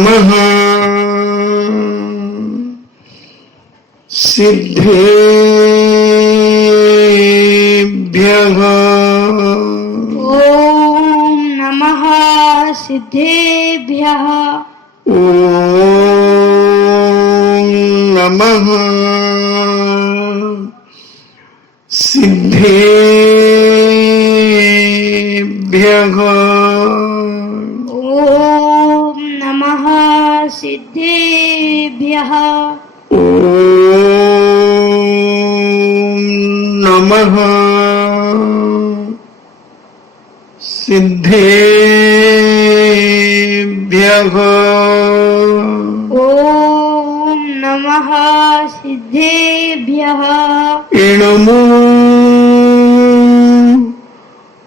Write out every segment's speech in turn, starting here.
नमः सिद्धेभ्यः। ॐ नमः सिद्धेभ्यः। ॐ नमः सिद्धेभ्यः। ॐ नमः सिद्धेभ्यः। ॐ नमः सिद्धेभ्यः। ॐ नमः सिद्धेभ्यः। नमो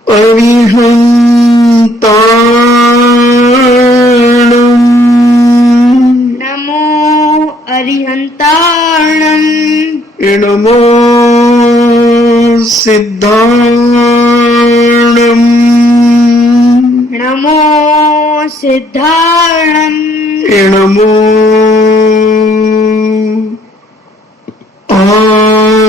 अरिहन्ताणम्। नमो अरिहन्ताणम्। नमो सिद्धाणम्। नमो सिद्धाणम्। नमो आयर्याणम्।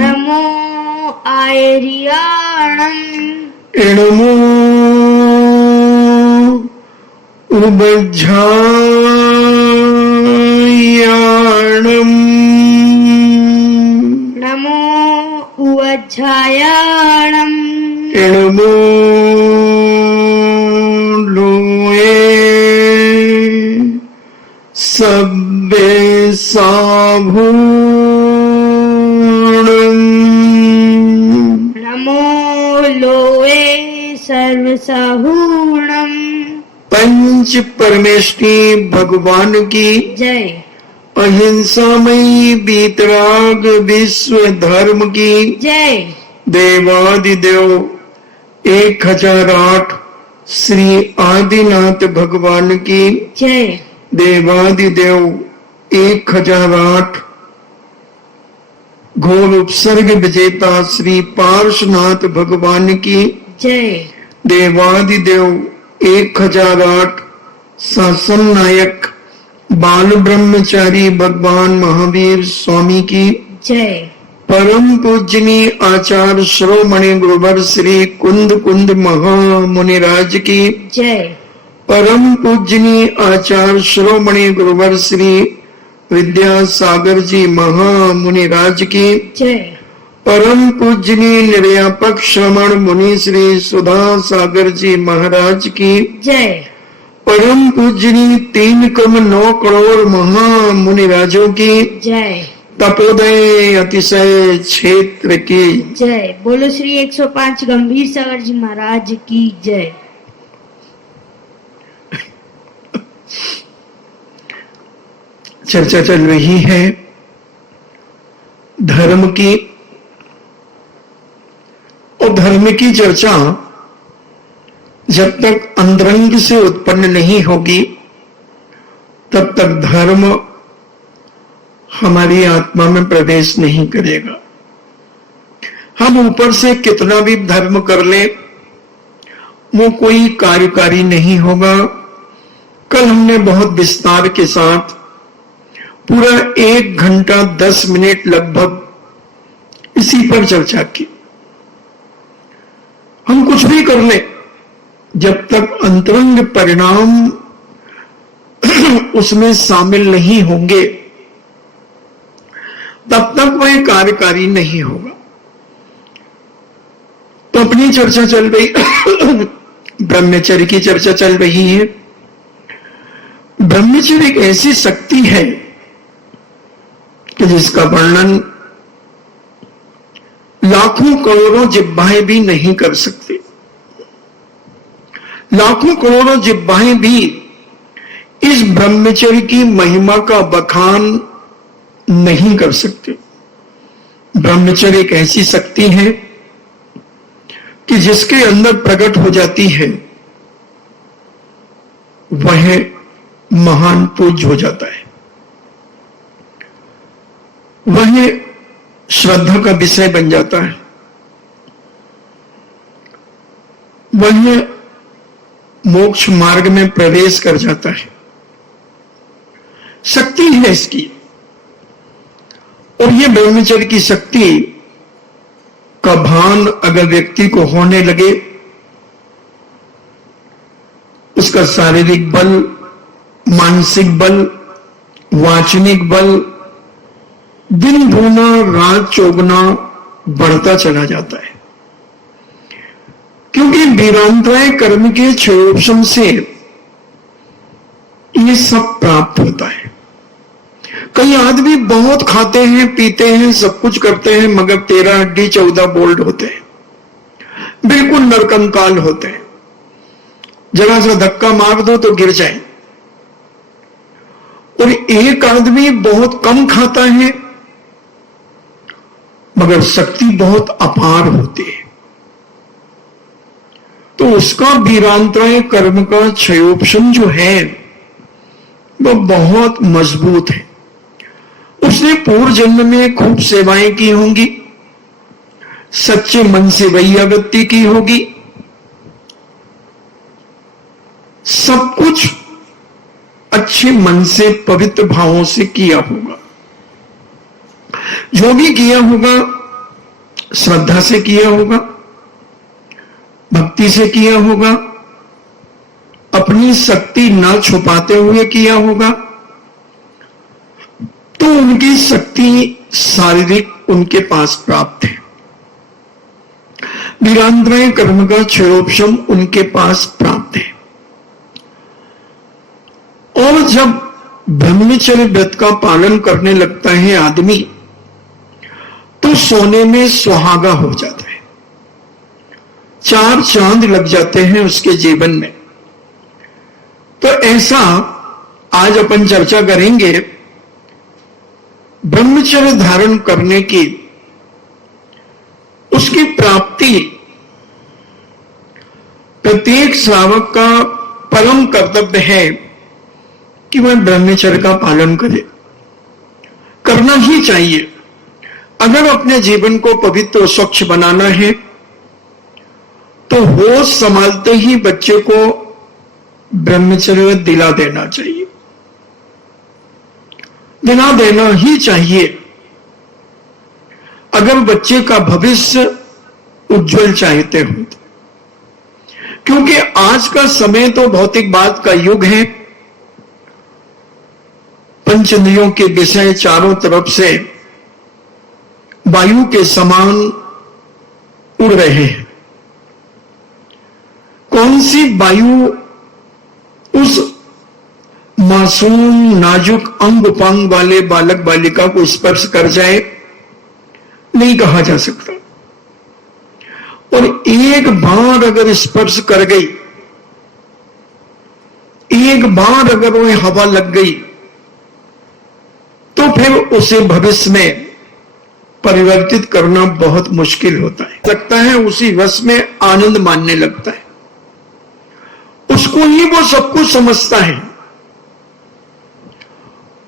नमो आयर्याणम्। नमो उबज्झायाणम्। नमो उवज्झायाणम्। नमो लोये सब्बे साभूणम्। नमो लोये सर्वसाहूणम्। पंच परमेष्टि भगवान की जय। अहिंसामयी वीतराग विश्व धर्म की जय। देवादिदेव 1008 श्री आदिनाथ भगवान की जय। देवादिदेव 1008 घोर उपसर्ग विजेता श्री पार्श्वनाथ भगवान की जय। देवादिदेव 1008 शासन नायक बाल ब्रह्मचारी भगवान महावीर स्वामी की जय। परम पूजनीय आचार्य श्रोमणि गुरुवर श्री कुंद कुंद महामुनिराज की जय। परम पूजनीय आचार्य श्रोमणि गुरुवर श्री विद्यासागर जी महामुनिराज की जय। परम पूजनीय निर्यापक श्रमण मुनि श्री सुधा सागर जी महाराज की जय। परम पूजनीय 3,9 करोड़ महामुनिराजों की जय। तपोदय अतिशय क्षेत्र की जय। बोलो श्री 105 गंभीर सागर जी महाराज की जय। चर्चा चल रही है धर्म की, और धर्म की चर्चा जब तक अंतरंग से उत्पन्न नहीं होगी तब तक धर्म हमारी आत्मा में प्रवेश नहीं करेगा। हम ऊपर से कितना भी धर्म कर ले वो कोई कार्यकारी नहीं होगा। कल हमने बहुत विस्तार के साथ पूरा 1 घंटा 10 मिनट लगभग इसी पर चर्चा की। हम कुछ भी कर ले जब तक अंतरंग परिणाम उसमें शामिल नहीं होंगे तब तक वह कार्यकारी नहीं होगा। तो अपनी चर्चा चल रही ब्रह्मचर्य की चर्चा चल रही है। ब्रह्मचर्य एक ऐसी शक्ति है कि जिसका वर्णन लाखों करोड़ों जिह्वाएं भी नहीं कर सकते। लाखों करोड़ों जिह्वाएं भी इस ब्रह्मचर्य की महिमा का बखान नहीं कर सकते। ब्रह्मचर्य एक ऐसी शक्ति है कि जिसके अंदर प्रकट हो जाती है वह महान पूज्य हो जाता है, वह श्रद्धा का विषय बन जाता है, वह मोक्ष मार्ग में प्रवेश कर जाता है। शक्ति है इसकी, और ये ब्रह्मचर्य की शक्ति का भान अगर व्यक्ति को होने लगे, उसका शारीरिक बल, मानसिक बल, वाचनिक बल दिन दूना रात चौगुना बढ़ता चला जाता है। क्योंकि वीरांतराय कर्म के क्षयोपशम से ये सब प्राप्त होता है। कई आदमी बहुत खाते हैं, पीते हैं, सब कुछ करते हैं, मगर 13 हड्डी 14 बोल्ट होते हैं, बिल्कुल नरकंकाल होते हैं। जरा सा धक्का मार दो तो गिर जाए। और एक आदमी बहुत कम खाता है, मगर शक्ति बहुत अपार होती है, तो उसका वीरांतराय कर्म का क्षयोपशम जो है वो बहुत मजबूत है। उसने पूर्व जन्म में खूब सेवाएं की होंगी, सच्चे मन से वैयावृत्ति की होगी, सब कुछ अच्छे मन से पवित्र भावों से किया होगा। जो भी किया होगा श्रद्धा से किया होगा, भक्ति से किया होगा, अपनी शक्ति ना छुपाते हुए किया होगा, तो उनकी शक्ति शारीरिक उनके पास प्राप्त है। वीरांतराय कर्म का क्षयोपशम उनके पास प्राप्त है। और जब ब्रह्मचर्य व्रत का पालन करने लगता है आदमी, तो सोने में सुहागा हो जाता है। 4 चांद लग जाते हैं उसके जीवन में। तो ऐसा आज अपन चर्चा करेंगे ब्रह्मचर्य धारण करने की, उसकी प्राप्ति प्रत्येक श्रावक का परम कर्तव्य है कि वह ब्रह्मचर्य का पालन करे। करना ही चाहिए। अगर अपने जीवन को पवित्र और स्वच्छ बनाना है, तो होश संभालते ही बच्चे को ब्रह्मचर्य दिला देना चाहिए, दिला देना ही चाहिए, अगर बच्चे का भविष्य उज्जवल चाहते हो। क्योंकि आज का समय तो भौतिकवाद का युग है। पंच इंद्रियों के विषय चारों तरफ से वायु के समान उड़ रहे हैं। कौन सी वायु उस मासूम नाजुक अंग उपांग वाले बालक बालिका को स्पर्श कर जाए, नहीं कहा जा सकता। और एक बार अगर स्पर्श कर गई, एक बार अगर वह हवा लग गई, तो फिर उसे भविष्य में परिवर्तित करना बहुत मुश्किल होता है। लगता है उसी वश में आनंद मानने लगता है, उसको ही वो सब कुछ समझता है,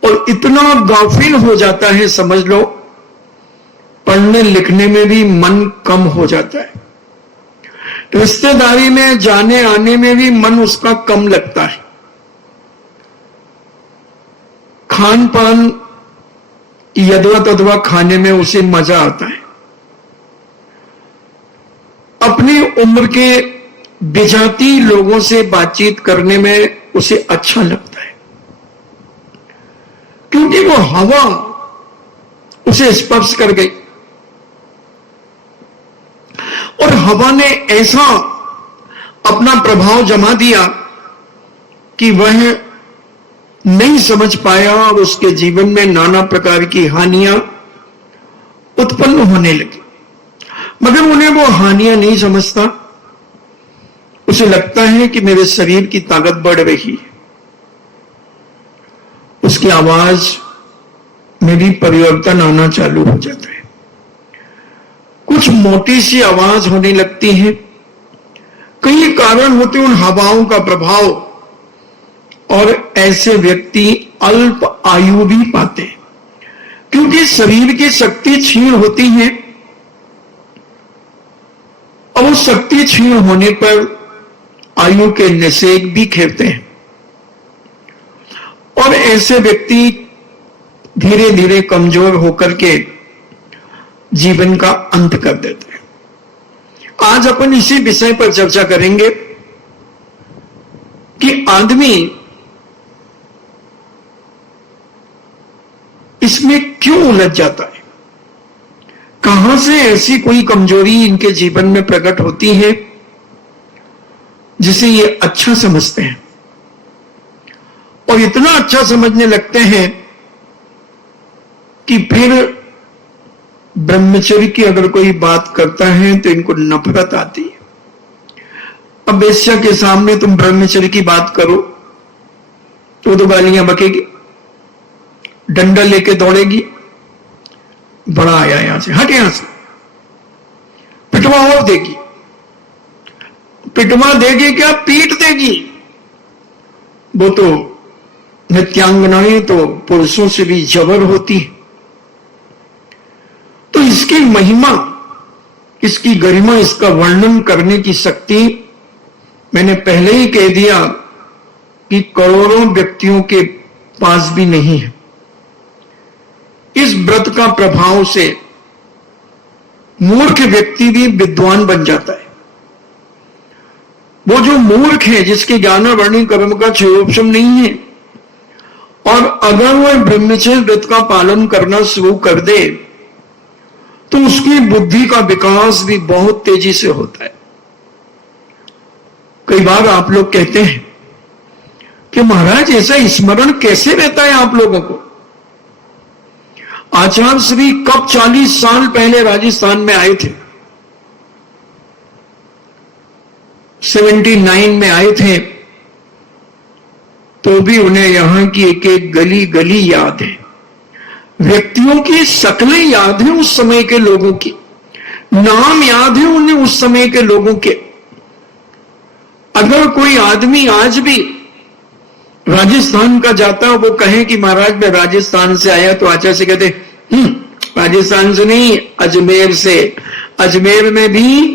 और इतना गाफिल हो जाता है, समझ लो पढ़ने लिखने में भी मन कम हो जाता है, रिश्तेदारी में जाने आने में भी मन उसका कम लगता है, खान पान यदवा तदवा खाने में उसे मजा आता है, अपनी उम्र के विजाती लोगों से बातचीत करने में उसे अच्छा लगता है, क्योंकि वो हवा उसे स्पर्श कर गई। और हवा ने ऐसा अपना प्रभाव जमा दिया कि वह नहीं समझ पाया, और उसके जीवन में नाना प्रकार की हानियां उत्पन्न होने लगी। मगर उन्हें वो हानियां नहीं समझता, उसे लगता है कि मेरे शरीर की ताकत बढ़ रही है, उसकी आवाज में भी परिवर्तन आना चालू हो जाता है, कुछ मोटी सी आवाज होने लगती है। कई कारण होते उन हवाओं का प्रभाव, और ऐसे व्यक्ति अल्प आयु भी पाते हैं, क्योंकि शरीर की शक्ति क्षीण होती है, और उस शक्ति क्षीण होने पर आयु के नसेक भी खेलते हैं और ऐसे व्यक्ति धीरे धीरे कमजोर होकर के जीवन का अंत कर देते हैं। आज अपन इसी विषय पर चर्चा करेंगे कि आदमी इसमें क्यों उलझ जाता है, कहां से ऐसी कोई कमजोरी इनके जीवन में प्रकट होती है जिसे ये अच्छा समझते हैं और इतना अच्छा समझने लगते हैं कि फिर ब्रह्मचर्य की अगर कोई बात करता है तो इनको नफरत आती है। अब वेश्या के सामने तुम ब्रह्मचर्य की बात करो तो गालियां बकेगी, डंडा लेके दौड़ेगी, बड़ा आया यहां से, हट यहां से, पिटवा और देगी, पिटवा देगी क्या, पीट देगी। वो तो नित्यांगनाएं तो पुरुषों से भी जबर होती है। तो इसकी महिमा, इसकी गरिमा, इसका वर्णन करने की शक्ति मैंने पहले ही कह दिया कि करोड़ों व्यक्तियों के पास भी नहीं है। इस व्रत का प्रभाव से मूर्ख व्यक्ति भी विद्वान बन जाता है। वो जो मूर्ख है, जिसके ज्ञान वर्णी कर्म का क्षयोपशम नहीं है, और अगर वह ब्रह्मचर्य व्रत का पालन करना शुरू कर दे तो उसकी बुद्धि का विकास भी बहुत तेजी से होता है। कई बार आप लोग कहते हैं कि महाराज ऐसा स्मरण कैसे रहता है आप लोगों को। आचार्य श्री कब 40 साल पहले राजस्थान में आए थे, 79 में आए थे, तो भी उन्हें यहां की एक एक गली गली याद है, व्यक्तियों की शक्लें याद है, उस समय के लोगों की नाम याद है उन्हें, उस समय के लोगों के। अगर कोई आदमी आज भी राजस्थान का जाता है, वो कहे कि महाराज मैं राजस्थान से आया, तो आचार्य से कहते राजस्थान से नहीं, अजमेर से, अजमेर में भी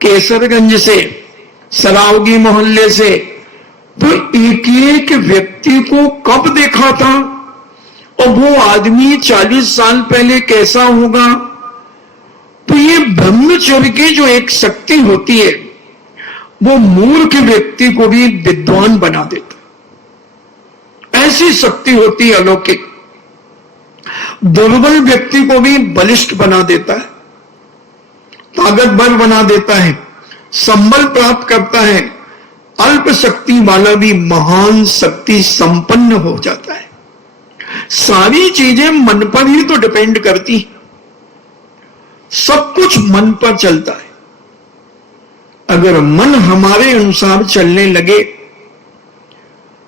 केसरगंज से, सरावगी मोहल्ले से। तो एक एक व्यक्ति को कब देखा था और वो आदमी 40 साल पहले कैसा होगा। तो ये ब्रह्मचर्य की जो एक शक्ति होती है वो मूर्ख व्यक्ति को भी विद्वान बना देता। ऐसी शक्ति होती है अलौकिक, दुर्बल व्यक्ति को भी बलिष्ठ बना देता है, ताकतवर बना देता है, संबल प्राप्त करता है। अल्प शक्ति वाला भी महान शक्ति संपन्न हो जाता है। सारी चीजें मन पर ही तो डिपेंड करती हैं, सब कुछ मन पर चलता है। अगर मन हमारे अनुसार चलने लगे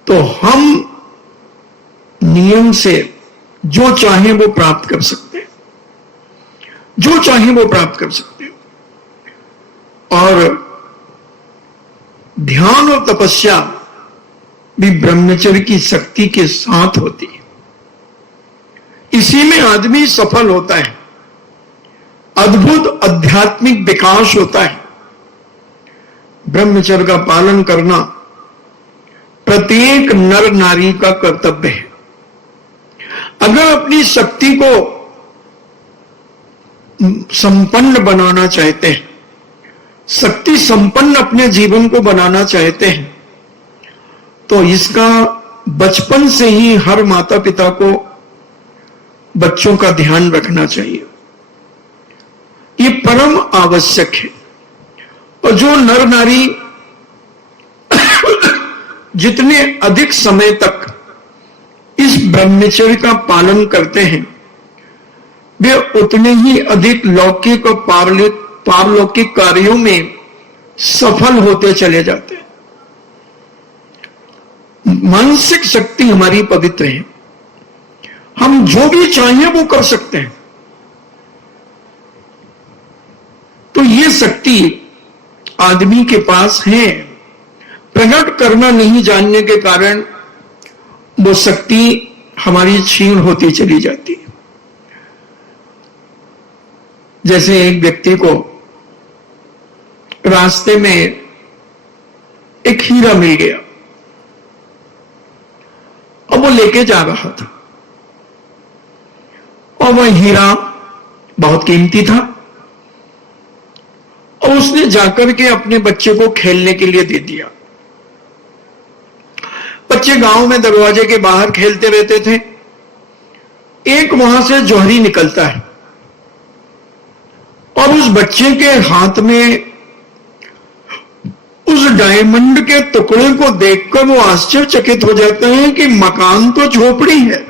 तो हम नियम से जो चाहे वो प्राप्त कर सकते हैं, जो चाहे वो प्राप्त कर सकते हैं। और ध्यान और तपस्या भी ब्रह्मचर्य की शक्ति के साथ होती है। इसी में आदमी सफल होता है, अद्भुत आध्यात्मिक विकास होता है। ब्रह्मचर्य का पालन करना प्रत्येक नर नारी का कर्तव्य है। अगर अपनी शक्ति को संपन्न बनाना चाहते हैं, शक्ति संपन्न अपने जीवन को बनाना चाहते हैं, तो इसका बचपन से ही हर माता पिता को बच्चों का ध्यान रखना चाहिए। ये परम आवश्यक है। और जो नर नारी जितने अधिक समय तक इस ब्रह्मचर्य का पालन करते हैं, वे उतने ही अधिक लौकिक और पारलौकिक कार्यों में सफल होते चले जाते हैं। मानसिक शक्ति हमारी पवित्र है, हम जो भी चाहें वो कर सकते हैं। तो ये शक्ति आदमी के पास है, प्रकट करना नहीं जानने के कारण वो शक्ति हमारी क्षीण होती चली जाती है। जैसे एक व्यक्ति को रास्ते में एक हीरा मिल गया। अब वो लेके जा रहा था और वह हीरा बहुत कीमती था और उसने जाकर के अपने बच्चे को खेलने के लिए दे दिया। बच्चे गांव में दरवाजे के बाहर खेलते रहते थे। एक वहां से जौहरी निकलता है और उस बच्चे के हाथ में उस डायमंड के टुकड़े को देखकर वो आश्चर्यचकित हो जाता है कि मकान तो झोपड़ी है,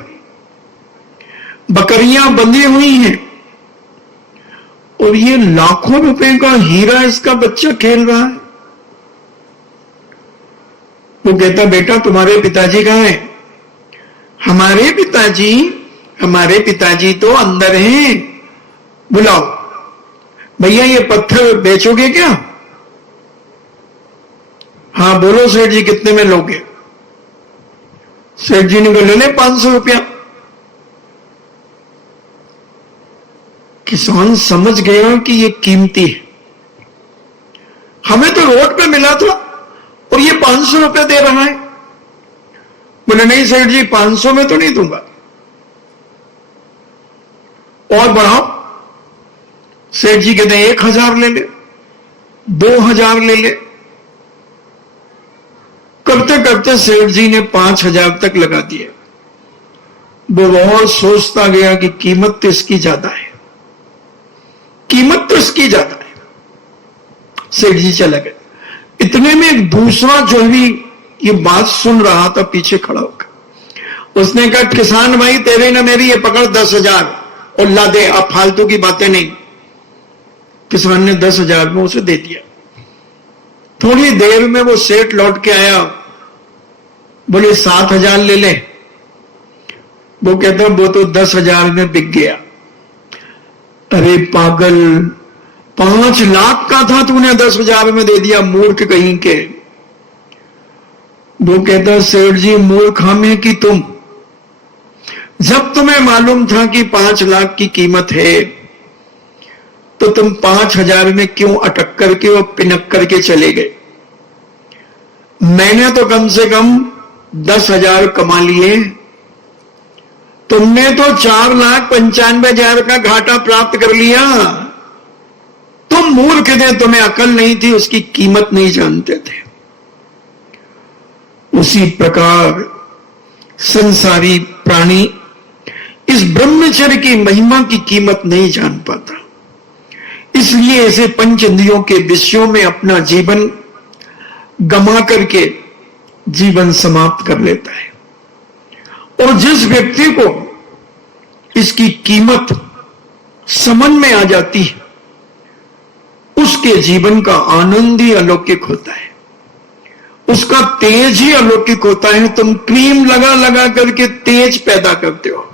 बकरियां बंधी हुई हैं और ये लाखों रुपए का हीरा इसका बच्चा खेल रहा है। वो कहता, बेटा तुम्हारे पिताजी कहां हैं? हमारे पिताजी तो अंदर हैं, बुलाओ। भैया ये पत्थर बेचोगे क्या? हाँ बोलो सेठ जी, कितने में लोगे? सेठ जी ने कहा, ले ले 500 रुपया। किसान समझ गया कि ये कीमती है, हमें तो रोड पे मिला था और ये 500 रुपया दे रहा है। बोले नहीं सेठ जी, 500 में तो नहीं दूंगा, और बढ़ाओ। सेठ जी कहते हैं 1000 ले ले, 2000 ले ले। करते करते सेठ जी ने 5000 तक लगा दिए। वो बहुत सोचता गया कि कीमत तो इसकी ज्यादा है, कीमत तो इसकी ज्यादा है। सेठ जी चले गए। इतने में एक दूसरा जौहरी ये बात सुन रहा था पीछे खड़ा होकर। उसने कहा, किसान भाई तेरे ना मेरी, ये पकड़ 10,000 और ला दे, आप फालतू की बातें नहीं। किसान ने 10,000 में उसे दे दिया। थोड़ी देर में वो सेठ लौट के आया, बोले 7,000 ले ले। वो कहता, वो तो 10,000 में बिक गया। अरे पागल, 5 लाख का था, तूने 10,000 में दे दिया, मूर्ख कहीं के। वो कहता, सेठ जी मूर्ख हमें कि तुम? जब तुम्हें मालूम था कि 5 लाख की कीमत है तो तुम 5,000 में क्यों अटक करके और पिनक करके चले गए? मैंने तो कम से कम 10,000 कमा लिए, तुमने तो 4,95,000 का घाटा प्राप्त कर लिया। तुम मूर्ख थे, तुम्हें अकल नहीं थी, उसकी कीमत नहीं जानते थे। उसी प्रकार संसारी प्राणी इस ब्रह्मचर्य की महिमा की कीमत नहीं जान पाता, इसलिए ऐसे पंच इंद्रियों के विषयों में अपना जीवन गमा करके जीवन समाप्त कर लेता है। और जिस व्यक्ति को इसकी कीमत समझ में आ जाती है, उसके जीवन का आनंद ही अलौकिक होता है, उसका तेज ही अलौकिक होता है। तुम क्रीम लगा लगा करके तेज पैदा करते हो,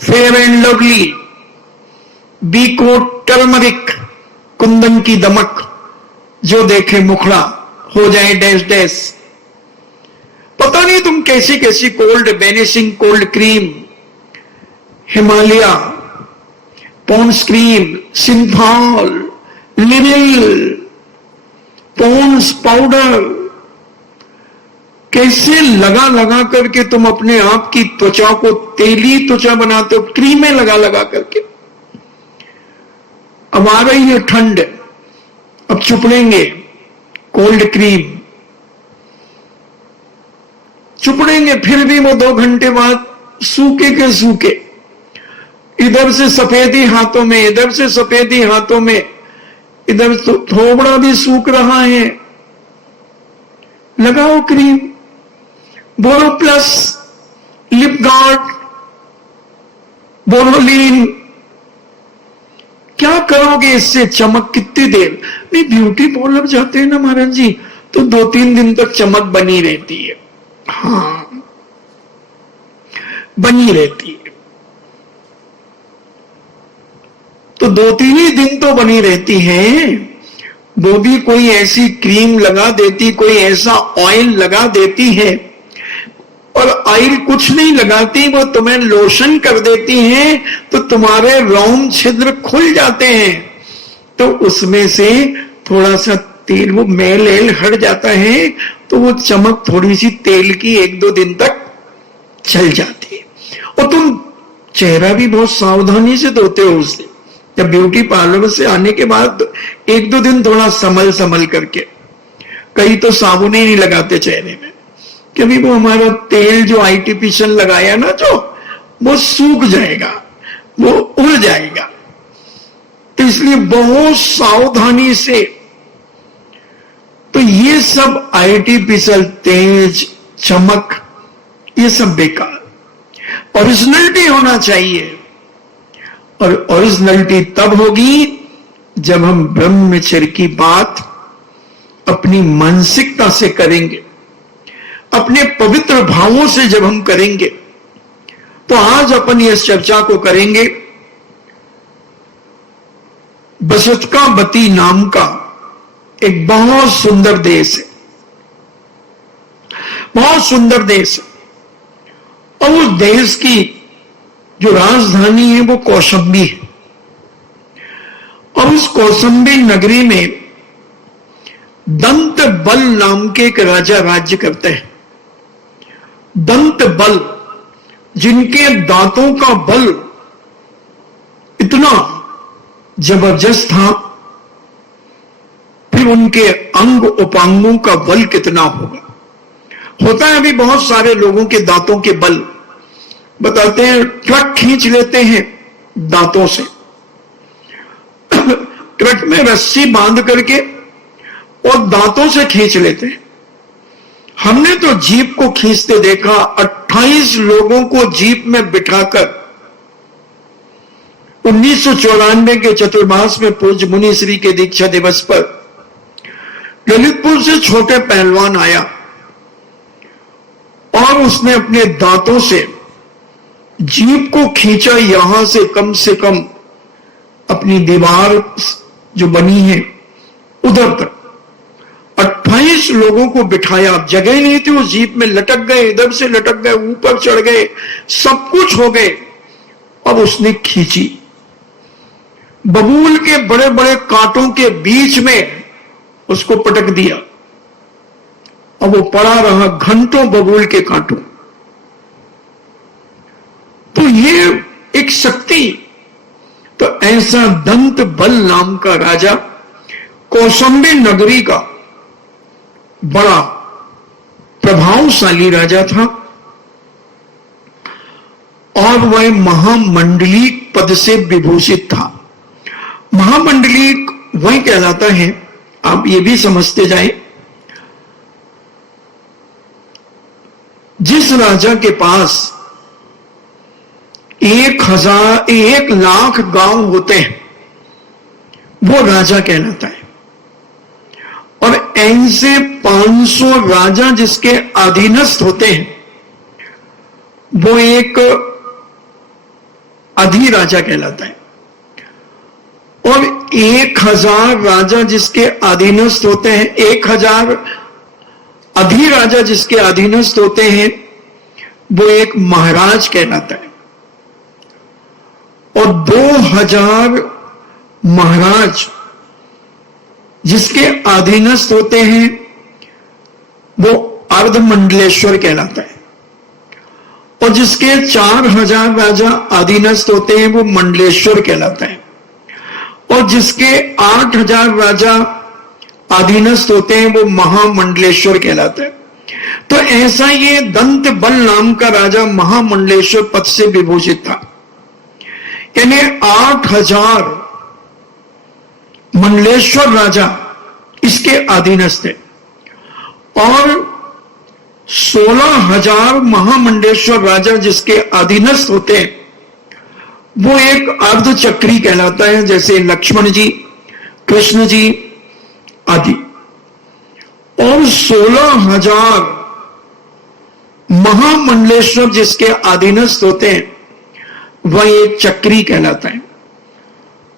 Fair and Lovely, Vicco turmeric, कुंदन की दमक, जो देखे मुखड़ा हो जाए डैश डैश। पता नहीं तुम कैसी कैसी cold vanishing cold cream, Himalaya, Pond's cream, Cinthol, लिविल, पॉन्ड्स पाउडर, कैसे लगा लगा करके तुम अपने आप की त्वचा को तेली त्वचा बनाते हो, क्रीमें लगा लगा करके। अब आ रही है ठंड, अब चुपड़ेंगे, कोल्ड क्रीम चुपड़ेंगे, फिर भी वो 2 घंटे बाद सूखे के सूखे, इधर से सफेदी हाथों में, इधर से सफेदी हाथों में, इधर तो थोबड़ा भी सूख रहा है। लगाओ क्रीम, बोरो प्लस, लिप गार्ड, बोरोलिन। क्या करोगे इससे? चमक कितनी देर? नहीं, ब्यूटी पार्लर जाते हैं ना महाराज जी, तो 2-3 दिन तक चमक बनी रहती है। हाँ, बनी रहती है, तो 2-3 ही दिन तो बनी रहती है। वो भी कोई ऐसी क्रीम लगा देती, कोई ऐसा ऑयल लगा देती है, और ऑयल कुछ नहीं लगाती, वो तुम्हें लोशन कर देती हैं, तो तुम्हारे रोम छिद्र खुल जाते हैं। तो उसमें से थोड़ा सा तेल, वो मैल हट जाता है तो वो चमक थोड़ी सी तेल की 1-2 दिन तक चल जाती है। और तुम चेहरा भी बहुत सावधानी से धोते हो उससे, जब ब्यूटी पार्लर से आने के बाद 1-2 दिन थोड़ा संभल करके, कई तो साबुन ही नहीं लगाते चेहरे में, क्योंकि वो हमारा तेल जो आर्टिफिशियल लगाया ना, जो वो सूख जाएगा, वो उड़ जाएगा। तो इसलिए बहुत सावधानी से, तो ये सब आर्टिफिशियल तेज चमक, ये सब बेकार। ओरिजिनलिटी होना चाहिए, और ओरिजिनलिटी तब होगी जब हम ब्रह्मचर्य की बात अपनी मानसिकता से करेंगे, अपने पवित्र भावों से जब हम करेंगे। तो आज अपन इस चर्चा को करेंगे बसतकावती नाम का एक बहुत सुंदर देश है, बहुत सुंदर देश है। और उस देश की जो राजधानी है वो कौशांबी है। और उस कौशांबी नगरी में दंत बल नाम के एक राजा राज्य करते हैं। दंत बल, जिनके दांतों का बल इतना जबरदस्त था, फिर उनके अंग उपांगों का बल कितना होगा। होता है अभी बहुत सारे लोगों के दांतों के बल, बताते हैं ट्रक खींच लेते हैं दांतों से, ट्रक में रस्सी बांध करके और दांतों से खींच लेते हैं। हमने तो जीप को खींचते देखा, 28 लोगों को जीप में बिठाकर 1994 के चतुर्मास में पूज्य मुनि श्री के दीक्षा दिवस पर ललितपुर से छोटे पहलवान आया और उसने अपने दांतों से जीप को खींचा, यहां से कम अपनी दीवार जो बनी है उधर तक। 28 लोगों को बिठाया, जगह नहीं थी उस जीप में, लटक गए, इधर से लटक गए, ऊपर चढ़ गए, सब कुछ हो गए। अब उसने खींची, बबूल के बड़े बड़े कांटों के बीच में उसको पटक दिया। अब वो पड़ा रहा घंटों बबूल के कांटों। तो ये एक शक्ति। तो ऐसा दंत बल नाम का राजा कौशांबी नगरी का बड़ा प्रभावशाली राजा था, और वह महामंडलीक पद से विभूषित था। महामंडलीक वह कहलाता है, आप ये भी समझते जाएं, जिस राजा के पास 1 लाख गांव होते हैं वो राजा कहलाता है। और ऐसे 500 राजा जिसके अधीनस्थ होते हैं वो एक अधिराजा कहलाता है। और 1000 राजा जिसके अधीनस्थ होते हैं, 1000 अधिराजा जिसके अधीनस्थ होते हैं वो एक महाराज कहलाता है। और 2000 महाराज जिसके अधीनस्थ होते हैं वो अर्धमंडलेश्वर कहलाता है। और जिसके 4000 राजा अधीनस्थ होते हैं वो मंडलेश्वर कहलाता है। और जिसके 8000 राजा अधीनस्थ होते हैं वो महामंडलेश्वर कहलाता है। तो ऐसा ये दंत बल नाम का राजा महामंडलेश्वर पद से विभूषित था। यानी 8000 मंडलेश्वर राजा इसके अधीनस्थ है, और 16000 महामंडलेश्वर राजा जिसके अधीनस्थ होते हैं वो एक अर्धचक्री कहलाता है, जैसे लक्ष्मण जी, कृष्ण जी आदि। और 16000 महामंडलेश्वर जिसके अधीनस्थ होते हैं वह एक चक्री कहलाता है।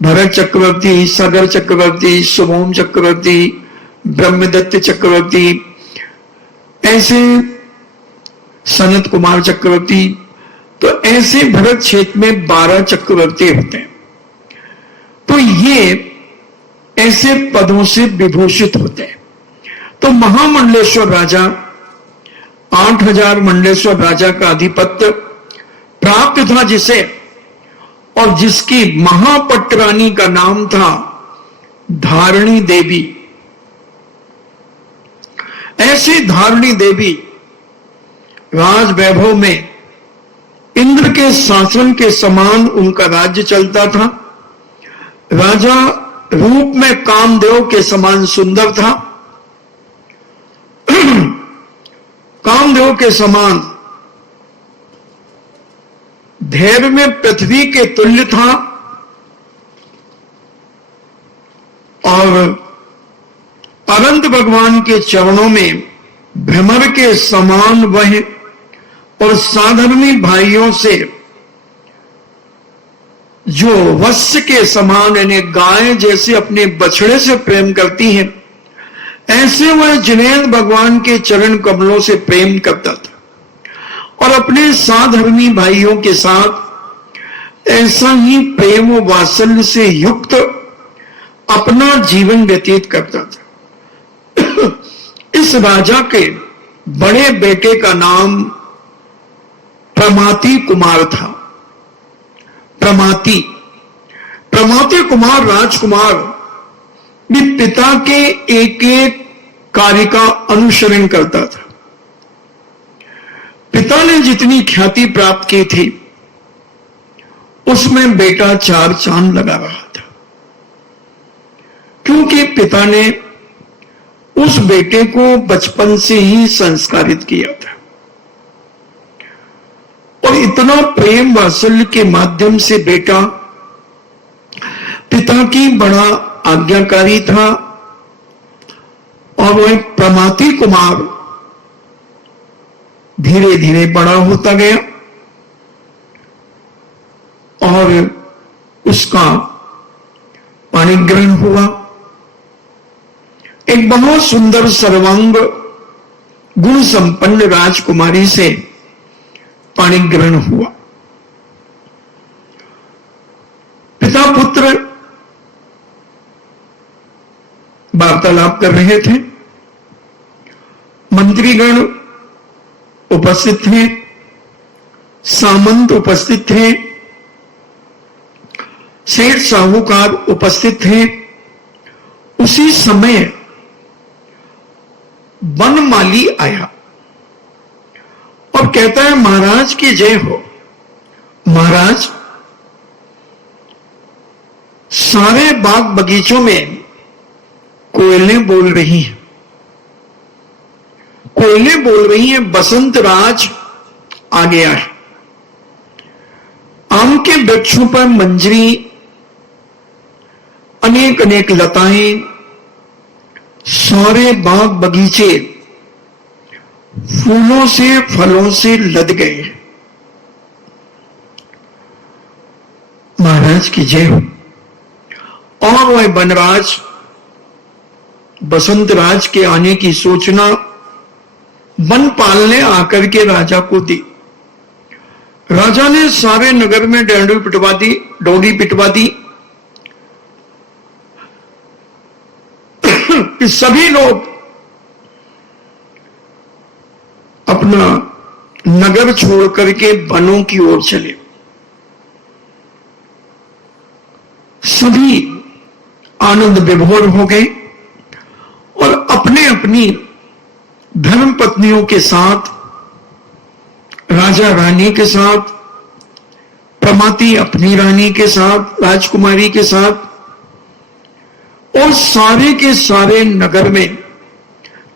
भरत चक्रवर्ती, सागर चक्रवर्ती, शुभोम चक्रवर्ती, ब्रह्मदत्त चक्रवर्ती, ऐसे सनत कुमार चक्रवर्ती। तो ऐसे भरत क्षेत्र में 12 चक्रवर्ती होते हैं। तो ये ऐसे पदों से विभूषित होते हैं। तो महामंडलेश्वर राजा 8000 मंडलेश्वर राजा का आधिपत्य प्राप्त था जिसे, और जिसकी महापटरानी का नाम था धारणी देवी। ऐसी धारणी देवी राज वैभव में इंद्र के शासन के समान उनका राज्य चलता था। राजा रूप में कामदेव के समान सुंदर था, कामदेव के समान धैर्य में पृथ्वी के तुल्य था, और अनंत भगवान के चरणों में भ्रमर के समान वह, और साधर्मी भाइयों से जो वत्स के समान, यानी गाय जैसे अपने बछड़े से प्रेम करती है, ऐसे वह जिनेन्द्र भगवान के चरण कमलों से प्रेम करता था, और अपने साधर्मी भाइयों के साथ ऐसा ही प्रेम व वात्सल्य से युक्त अपना जीवन व्यतीत करता था। इस राजा के बड़े बेटे का नाम प्रमाति कुमार था। प्रमाति कुमार राजकुमार भी पिता के एक एक कार्य का अनुसरण करता था। पिता ने जितनी ख्याति प्राप्त की थी उसमें बेटा 4 चांद लगा रहा था, क्योंकि पिता ने उस बेटे को बचपन से ही संस्कारित किया था, और इतना प्रेम वात्सल्य के माध्यम से बेटा पिता की बड़ा आज्ञाकारी था, और वह प्रमाति कुमार धीरे धीरे बड़ा होता गया, और उसका पाणिग्रहण हुआ। एक बहुत सुंदर सर्वांग गुण संपन्न राजकुमारी से पाणिग्रहण हुआ। पिता पुत्र वार्तालाप कर रहे थे, मंत्रीगण उपस्थित थे, सामंत उपस्थित थे, सेठ साहूकार उपस्थित थे। उसी समय वनमाली आया और कहता है, महाराज की जय हो। महाराज, सारे बाग बगीचों में कोयलें बोल रही हैं, कोयलें बोल रही हैं, बसंत राज आ गया है। आम के वृक्षों पर मंजरी, अनेक अनेक लताएं, सारे बाग बगीचे फूलों से फलों से लद गए। महाराज की जय हो। और वह वनराज बसंत राज के आने की सूचना वनपाल ने आकर के राजा को दी। राजा ने सारे नगर में डोरी पिटवा दी कि सभी लोग अपना नगर छोड़ करके वनों की ओर चले। सभी आनंद विभोर हो गए और अपने अपनी धर्म पत्नियों के साथ, राजा रानी के साथ, प्रमाति अपनी रानी के साथ, राजकुमारी के साथ, और सारे के सारे नगर में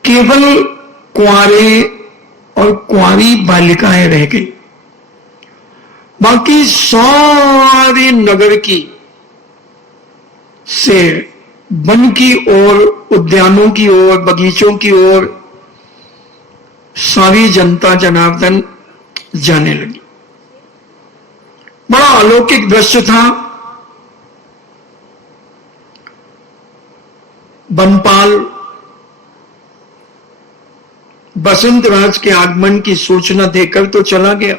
केवल कुंवारे और कुंवारी बालिकाएं रह गई। बाकी सारे नगर की से वन की ओर, उद्यानों की ओर, बगीचों की ओर सारी जनता जनार्दन जाने लगी। बड़ा अलौकिक दृश्य था। वनपाल बसंत राज के आगमन की सूचना देकर तो चला गया।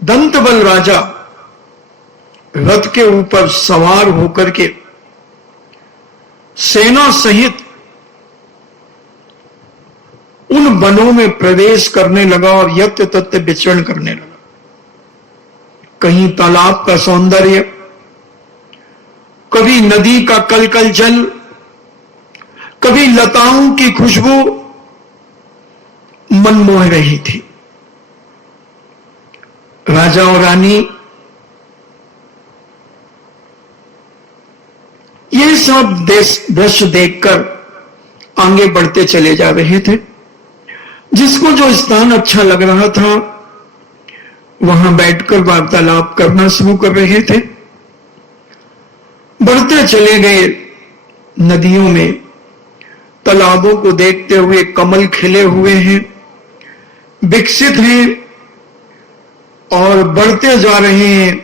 दंतबल राजा रथ के ऊपर सवार होकर के सेना सहित उन वनों में प्रवेश करने लगा और यत्य तत्य विचरण करने लगा। कहीं तालाब का सौंदर्य, कभी नदी का कलकल जल, कभी लताओं की खुशबू मन मोह रही थी। राजा और रानी ये सब दृश्य देखकर आगे बढ़ते चले जा रहे थे। जिसको जो स्थान अच्छा लग रहा था वहां बैठकर वार्तालाप करना शुरू कर रहे थे। बढ़ते चले गए नदियों में, तालाबों को देखते हुए कमल खिले हुए हैं, विकसित हैं और बढ़ते जा रहे हैं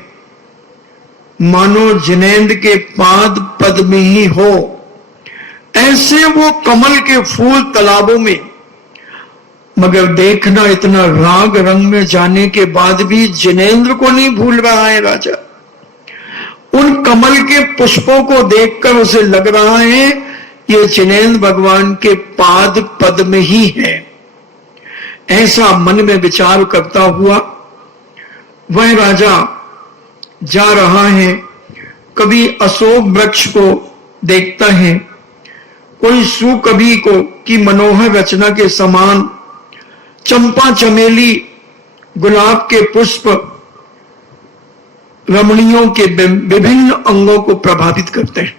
मानो जिनेंद्र के पाद पद्म ही हो। ऐसे वो कमल के फूल तालाबों में, मगर देखना इतना राग रंग में जाने के बाद भी जिनेंद्र को नहीं भूल रहा है राजा। उन कमल के पुष्पों को देखकर उसे लग रहा है ये जिनेंद्र भगवान के पाद पद्म ही है। ऐसा मन में विचार करता हुआ वह राजा जा रहा है। कभी अशोक वृक्ष को देखता है, कोई सुकवि को की मनोहर रचना के समान चंपा चमेली गुलाब के पुष्प रमणियों के विभिन्न अंगों को प्रभावित करते हैं।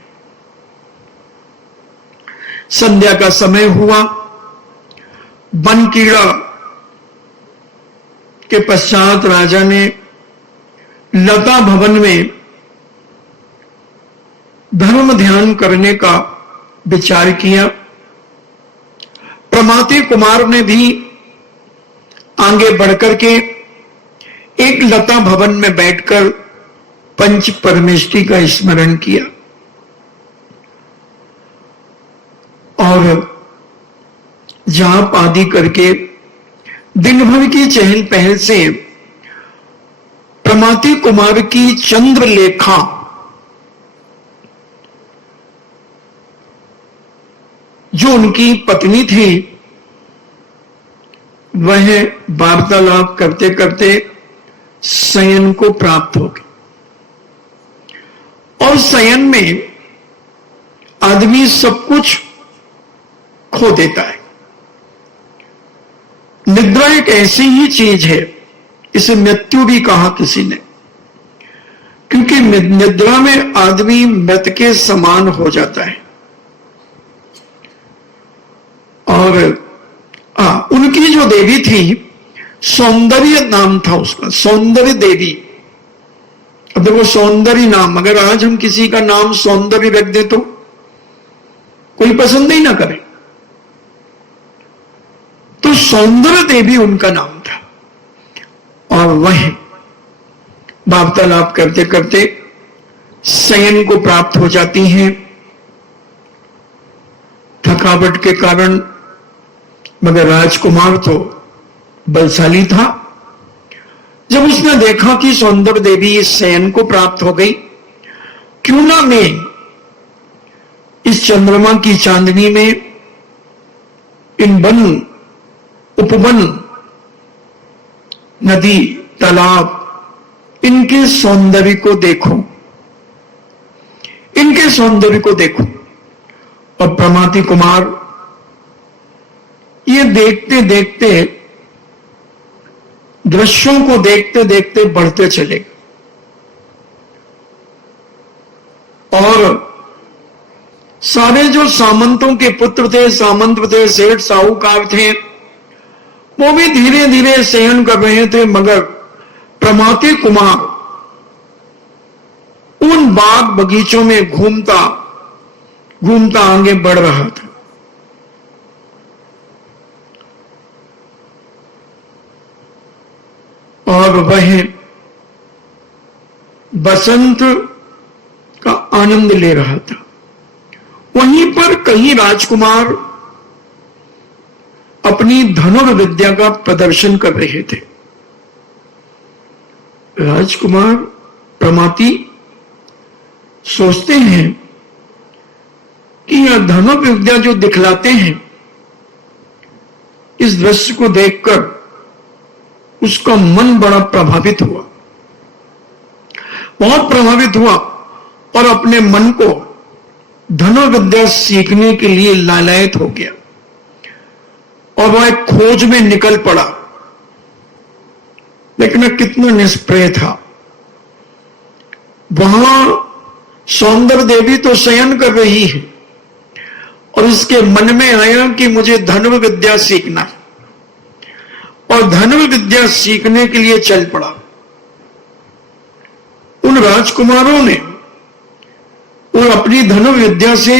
संध्या का समय हुआ। वन कीड़ा के पश्चात राजा ने लता भवन में धर्म ध्यान करने का विचार किया। प्रमाति कुमार ने भी आगे बढ़कर के एक लता भवन में बैठकर पंच परमेष्टि का स्मरण किया और जाप आदि करके दिन भर की चहल पहल से प्रमाति कुमार की चंद्रलेखा जो उनकी पत्नी थी वह वार्तालाप करते करते शयन को प्राप्त हो गई। और शयन में आदमी सब कुछ खो देता है। निद्रा एक ऐसी ही चीज है, इसे मृत्यु भी कहा किसी ने, क्योंकि निद्रा में आदमी मृत के समान हो जाता है। और उनकी जो देवी थी, सौंदर्य नाम था उसका, सौंदर्य देवी। अब देखो सौंदर्य नाम, अगर आज हम किसी का नाम सौंदर्य रख दे तो कोई पसंद ही ना करे। तो सौंदर्य देवी उनका नाम था। और वह वार्तालाप करते करते शयन को प्राप्त हो जाती हैं थकावट के कारण। मगर राजकुमार तो बलशाली था। जब उसने देखा कि सौंदर्य देवी इस शयन को प्राप्त हो गई, क्यों ना मैं इस चंद्रमा की चांदनी में इन वन उपवन नदी तालाब इनके सौंदर्य को देखूं, इनके सौंदर्य को देखूं। और प्रमाति कुमार ये देखते देखते, दृश्यों को देखते देखते बढ़ते चले। और सारे जो सामंतों के पुत्र थे, सामंत थे, सेठ साहूकार थे, वो भी धीरे धीरे शयन कर रहे थे। मगर प्रमाति कुमार उन बाग बगीचों में घूमता घूमता आगे बढ़ रहा था। और वह बसंत का आनंद ले रहा था। वहीं पर कई राजकुमार अपनी धनुर्विद्या का प्रदर्शन कर रहे थे। राजकुमार प्रमाति सोचते हैं कि यह धनुष विद्या जो दिखलाते हैं, इस दृश्य को देखकर उसका मन बड़ा प्रभावित हुआ, बहुत प्रभावित हुआ और अपने मन को धनुर्विद्या सीखने के लिए लालायित हो गया और वह एक खोज में निकल पड़ा। लेकिन वह कितना निष्प्रय था। वहां सौंदर्य देवी तो शयन कर रही है और इसके मन में आया कि मुझे धनुर्विद्या सीखना है और धनुर्विद्या सीखने के लिए चल पड़ा। उन राजकुमारों ने और अपनी धनुर्विद्या से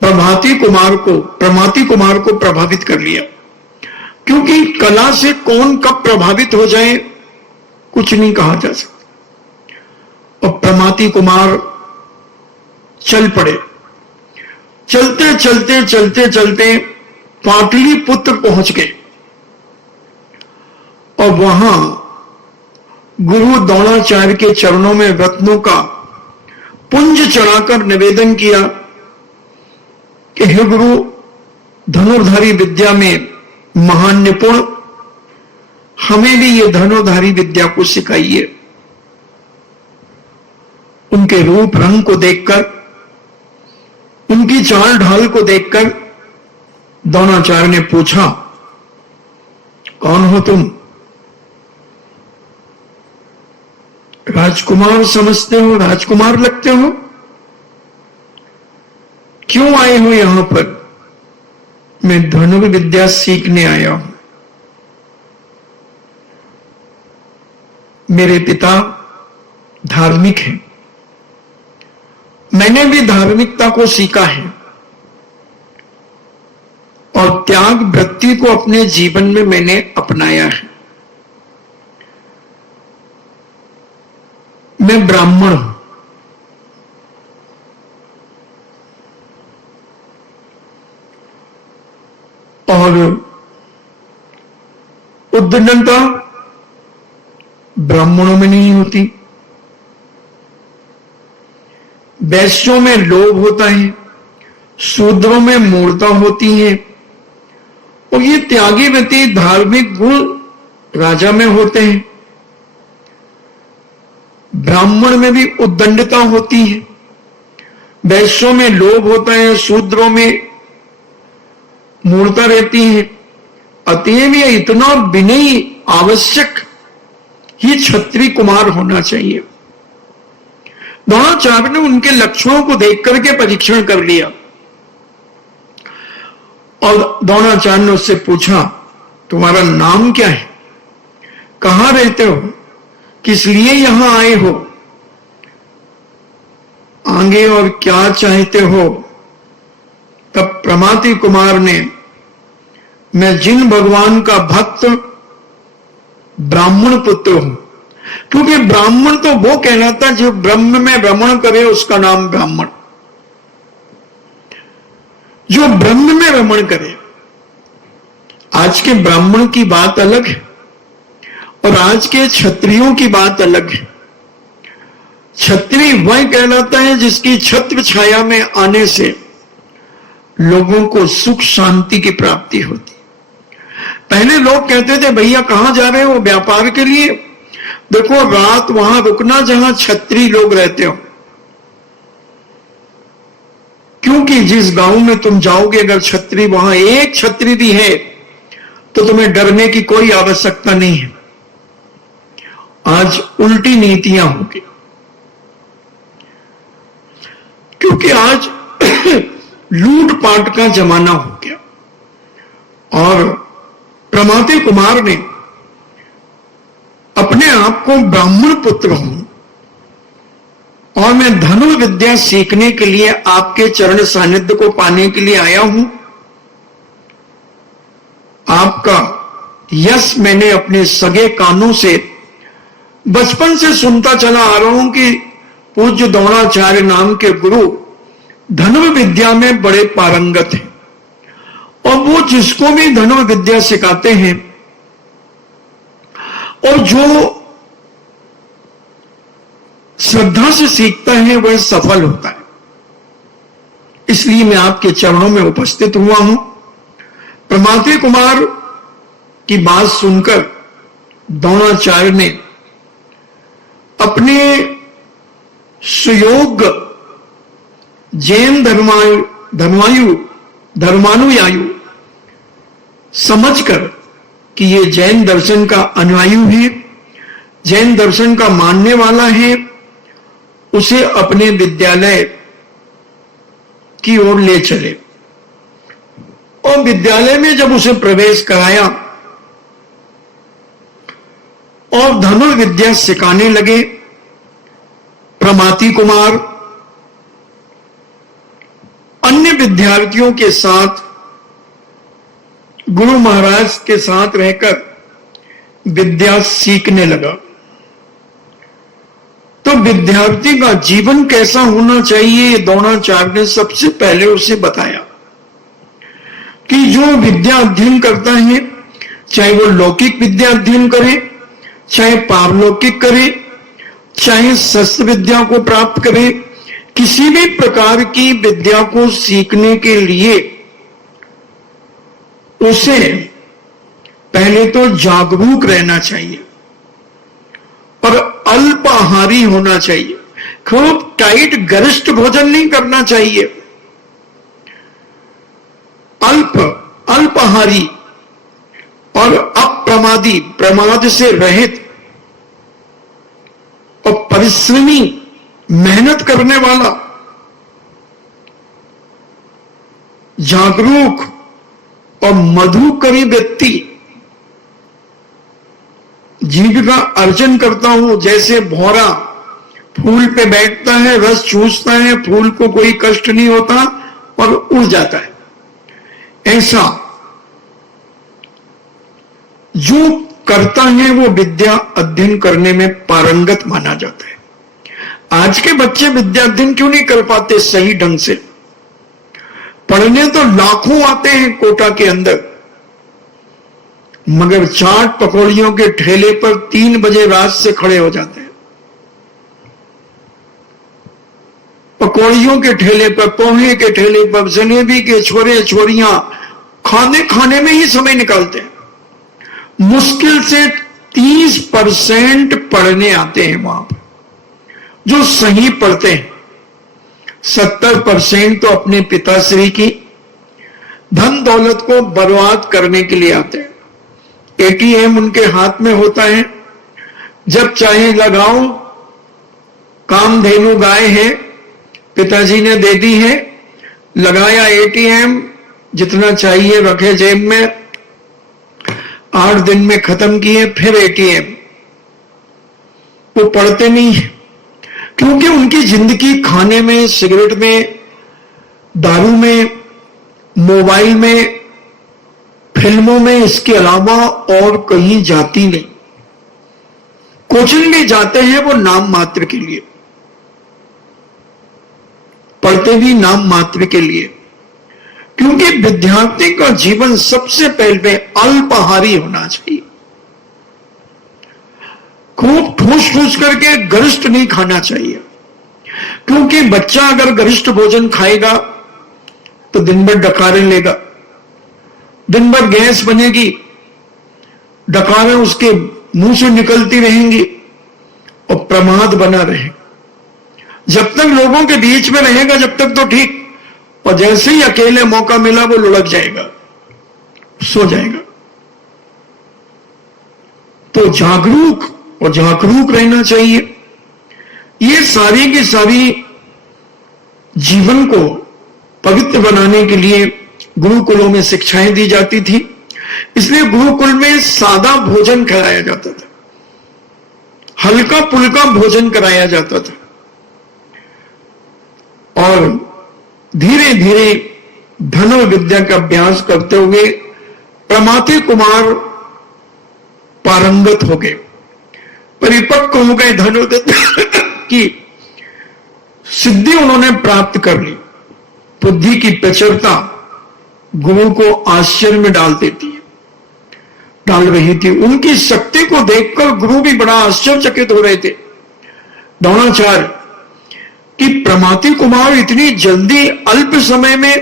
प्रमाति कुमार को प्रभावित कर लिया, क्योंकि कला से कौन कब प्रभावित हो जाए कुछ नहीं कहा जा सकता। और प्रमाति कुमार चल पड़े। चलते चलते चलते चलते पाटलिपुत्र पहुंच गए और वहां गुरु द्रोणाचार्य के चरणों में रत्नों का पुंज चढ़ाकर निवेदन किया कि हे गुरु, धनुर्धारी विद्या में महान निपुण, हमें भी ये धनुर्धारी विद्या को सिखाइए। उनके रूप रंग को देखकर, उनकी चाल ढाल को देखकर द्रोणाचार्य ने पूछा, कौन हो तुम? राजकुमार समझते हो, राजकुमार लगते हो, क्यों आए हो यहां पर? मैं धनुर्विद्या सीखने आया हूं। मेरे पिता धार्मिक हैं, मैंने भी धार्मिकता को सीखा है और त्याग वृत्ति को अपने जीवन में मैंने अपनाया है। मैं ब्राह्मण हूं और उद्दंडता ब्राह्मणों में नहीं होती। वैश्यों में लोभ होता है, शूद्रों में मूर्ता होती है और ये त्यागी व्यक्ति धार्मिक गुण राजा में होते हैं। ब्राह्मण में भी उद्दंडता होती है, वैश्यों में लोभ होता है, शूद्रों में मूर्ता रहती है। अतएव ये इतना विनयी आवश्यक ही क्षत्रिय कुमार होना चाहिए। द्रोणाचार्य ने उनके लक्षणों को देख करके परीक्षण कर लिया और द्रोणाचार्य ने उससे पूछा, तुम्हारा नाम क्या है, कहां रहते हो, किस लिए यहां आए हो, आगे और क्या चाहते हो? तब प्रमाति कुमार ने, मैं जिन भगवान का भक्त ब्राह्मण पुत्र हूं, क्योंकि ब्राह्मण तो वो कहलाता जो ब्रह्म में भ्रमण करे उसका नाम ब्राह्मण, जो ब्रह्म में भ्रमण करे। आज के ब्राह्मण की बात अलग है और आज के क्षत्रियों की बात अलग है। क्षत्रिय वह कहलाता है जिसकी छत्र छाया में आने से लोगों को सुख शांति की प्राप्ति होती। पहले लोग कहते थे, भैया कहां जा रहे हो? व्यापार के लिए। देखो, रात वहां रुकना जहां क्षत्रिय लोग रहते हो, क्योंकि जिस गांव में तुम जाओगे अगर क्षत्रिय वहां एक क्षत्रिय भी है तो तुम्हें डरने की कोई आवश्यकता नहीं है। आज उल्टी नीतियां होगी, क्योंकि आज लूटपाट का जमाना हो गया और प्रमाति कुमार ने अपने आप को ब्राह्मण पुत्र हूं और मैं धनुर्विद्या सीखने के लिए आपके चरण सानिध्य को पाने के लिए आया हूं। आपका यश मैंने अपने सगे कानों से बचपन से सुनता चला आ रहा हूं कि पूज्य द्रोणाचार्य नाम के गुरु धनुर्विद्या में बड़े पारंगत हैं और वो जिसको भी धनुर्विद्या सिखाते हैं और जो श्रद्धा से सीखता है वह सफल होता है। इसलिए मैं आपके चरणों में उपस्थित हुआ हूं। प्रमाति कुमार की बात सुनकर द्रोणाचार्य ने अपने सुयोग्य जैन धर्मानुयायु समझकर कि ये जैन दर्शन का अनुयायी है, जैन दर्शन का मानने वाला है, उसे अपने विद्यालय की ओर ले चले और विद्यालय में जब उसे प्रवेश कराया और धनुर्विद्या सिखाने लगे, प्रमाति कुमार अन्य विद्यार्थियों के साथ गुरु महाराज के साथ रहकर विद्या सीखने लगा। तो विद्यार्थी का जीवन कैसा होना चाहिए, द्रोणाचार्य ने सबसे पहले उसे बताया कि जो विद्या अध्ययन करता है, चाहे वो लौकिक विद्या अध्ययन करे, चाहे पारलौकिक करे, चाहे शस्त्र विद्या को प्राप्त करे, किसी भी प्रकार की विद्या को सीखने के लिए उसे पहले तो जागरूक रहना चाहिए और अल्पाहारी होना चाहिए। खूब टाइट गरिष्ठ भोजन नहीं करना चाहिए, अल्पाहारी और अप्रमादी, प्रमाद से रहित और परिश्रमी, मेहनत करने वाला, जागरूक और मधुकरी व्यक्ति जीविका अर्जन करता हूं। जैसे भौरा फूल पे बैठता है, रस चूसता है, फूल को कोई कष्ट नहीं होता और उड़ जाता है, ऐसा जो करता है वो विद्या अध्ययन करने में पारंगत माना जाता है। आज के बच्चे विद्या अध्ययन क्यों नहीं कर पाते सही ढंग से? पढ़ने तो लाखों आते हैं कोटा के अंदर, मगर चाट पकौड़ियों के ठेले पर 3 बजे रात से खड़े हो जाते हैं। पकौड़ियों के ठेले पर, पोहे के ठेले पर, जलेबी के छोरे छोरियां खाने में ही समय निकालते हैं। मुश्किल से 30% पढ़ने आते हैं वहां पर, जो सही पढ़ते हैं। 70% तो अपने पिताश्री की धन दौलत को बर्बाद करने के लिए आते हैं। एटीएम उनके हाथ में होता है, जब चाहे लगाओ। कामधेनु गाय है, पिताजी ने दे दी है, लगाया एटीएम, जितना चाहिए रखे जेब में, 8 दिन में खत्म किए, फिर एटीएम। वो पढ़ते नहीं है, क्योंकि उनकी जिंदगी खाने में, सिगरेट में, दारू में, मोबाइल में, फिल्मों में, इसके अलावा और कहीं जाती नहीं। कोचिंग भी जाते हैं वो नाम मात्र के लिए, पढ़ते भी नाम मात्र के लिए, क्योंकि विद्यार्थी का जीवन सबसे पहले अल्पाहारी होना चाहिए। खूब ठूस ठूस करके गरिष्ठ नहीं खाना चाहिए, क्योंकि बच्चा अगर गरिष्ठ भोजन खाएगा तो दिन भर डकारें लेगा, दिन भर गैस बनेगी, डकारें उसके मुंह से निकलती रहेंगी और प्रमाद बना रहे। जब तक लोगों के बीच में रहेगा जब तक तो ठीक, और जैसे ही अकेले मौका मिला वो लुढ़क जाएगा, सो जाएगा। तो जागरूक रहना चाहिए। ये सारी की सारी जीवन को पवित्र बनाने के लिए गुरुकुलों में शिक्षाएं दी जाती थी। इसलिए गुरुकुल में सादा भोजन कराया जाता था, हल्का पुल्का भोजन कराया जाता था, और धीरे धीरे धनुर्विद्या का अभ्यास करते हुए प्रमाति कुमार पारंगत हो गए, परिपक्व हो गए, धनुर्विद्या की सिद्धि उन्होंने प्राप्त कर ली। बुद्धि की प्रचुरता गुरु को आश्चर्य में डाल रही थी। उनकी शक्ति को देखकर गुरु भी बड़ा आश्चर्यचकित हो रहे थे। द्रोणाचार्य कि प्रमाति कुमार इतनी जल्दी अल्प समय में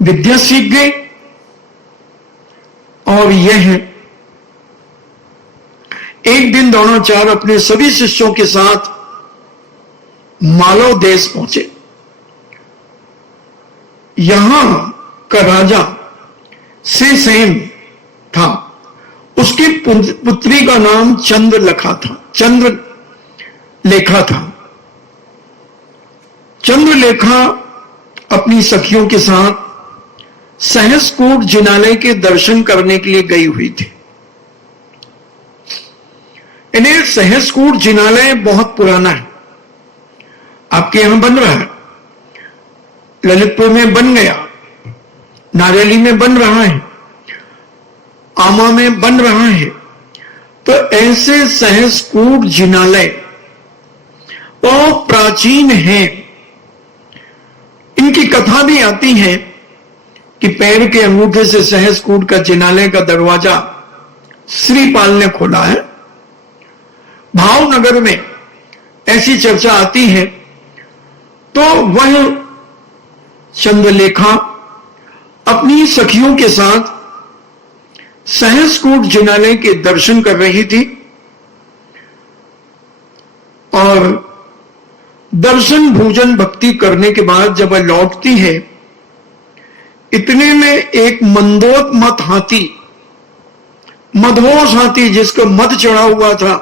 विद्या सीख गए। और यह एक दिन द्रोणाचार्य अपने सभी शिष्यों के साथ मालव देश पहुंचे। यहां का राजा सेन था, उसकी पुत्री का नाम चंद्रलेखा था। चंद्रलेखा अपनी सखियों के साथ सहसकूट जिनालय के दर्शन करने के लिए गई हुई थी। इन्हें सहसकूट जिनालय बहुत पुराना है, आपके यहां बन रहा है, ललितपुर में बन गया, नारेली में बन रहा है, आमा में बन रहा है। तो ऐसे सहसकूट जिनालय बहुत प्राचीन हैं। इनकी कथा भी आती है कि पैर के अंगूठे से सहसकूट का जिनालय का दरवाजा श्रीपाल ने खोला है। भावनगर में ऐसी चर्चा आती है। तो वह चंद्रलेखा अपनी सखियों के साथ सहसकूट जिनालय के दर्शन कर रही थी और दर्शन भोजन भक्ति करने के बाद जब वह लौटती है, इतने में एक मंदोत्मत हाथी, मदहोश हाथी जिसको मद चढ़ा हुआ था,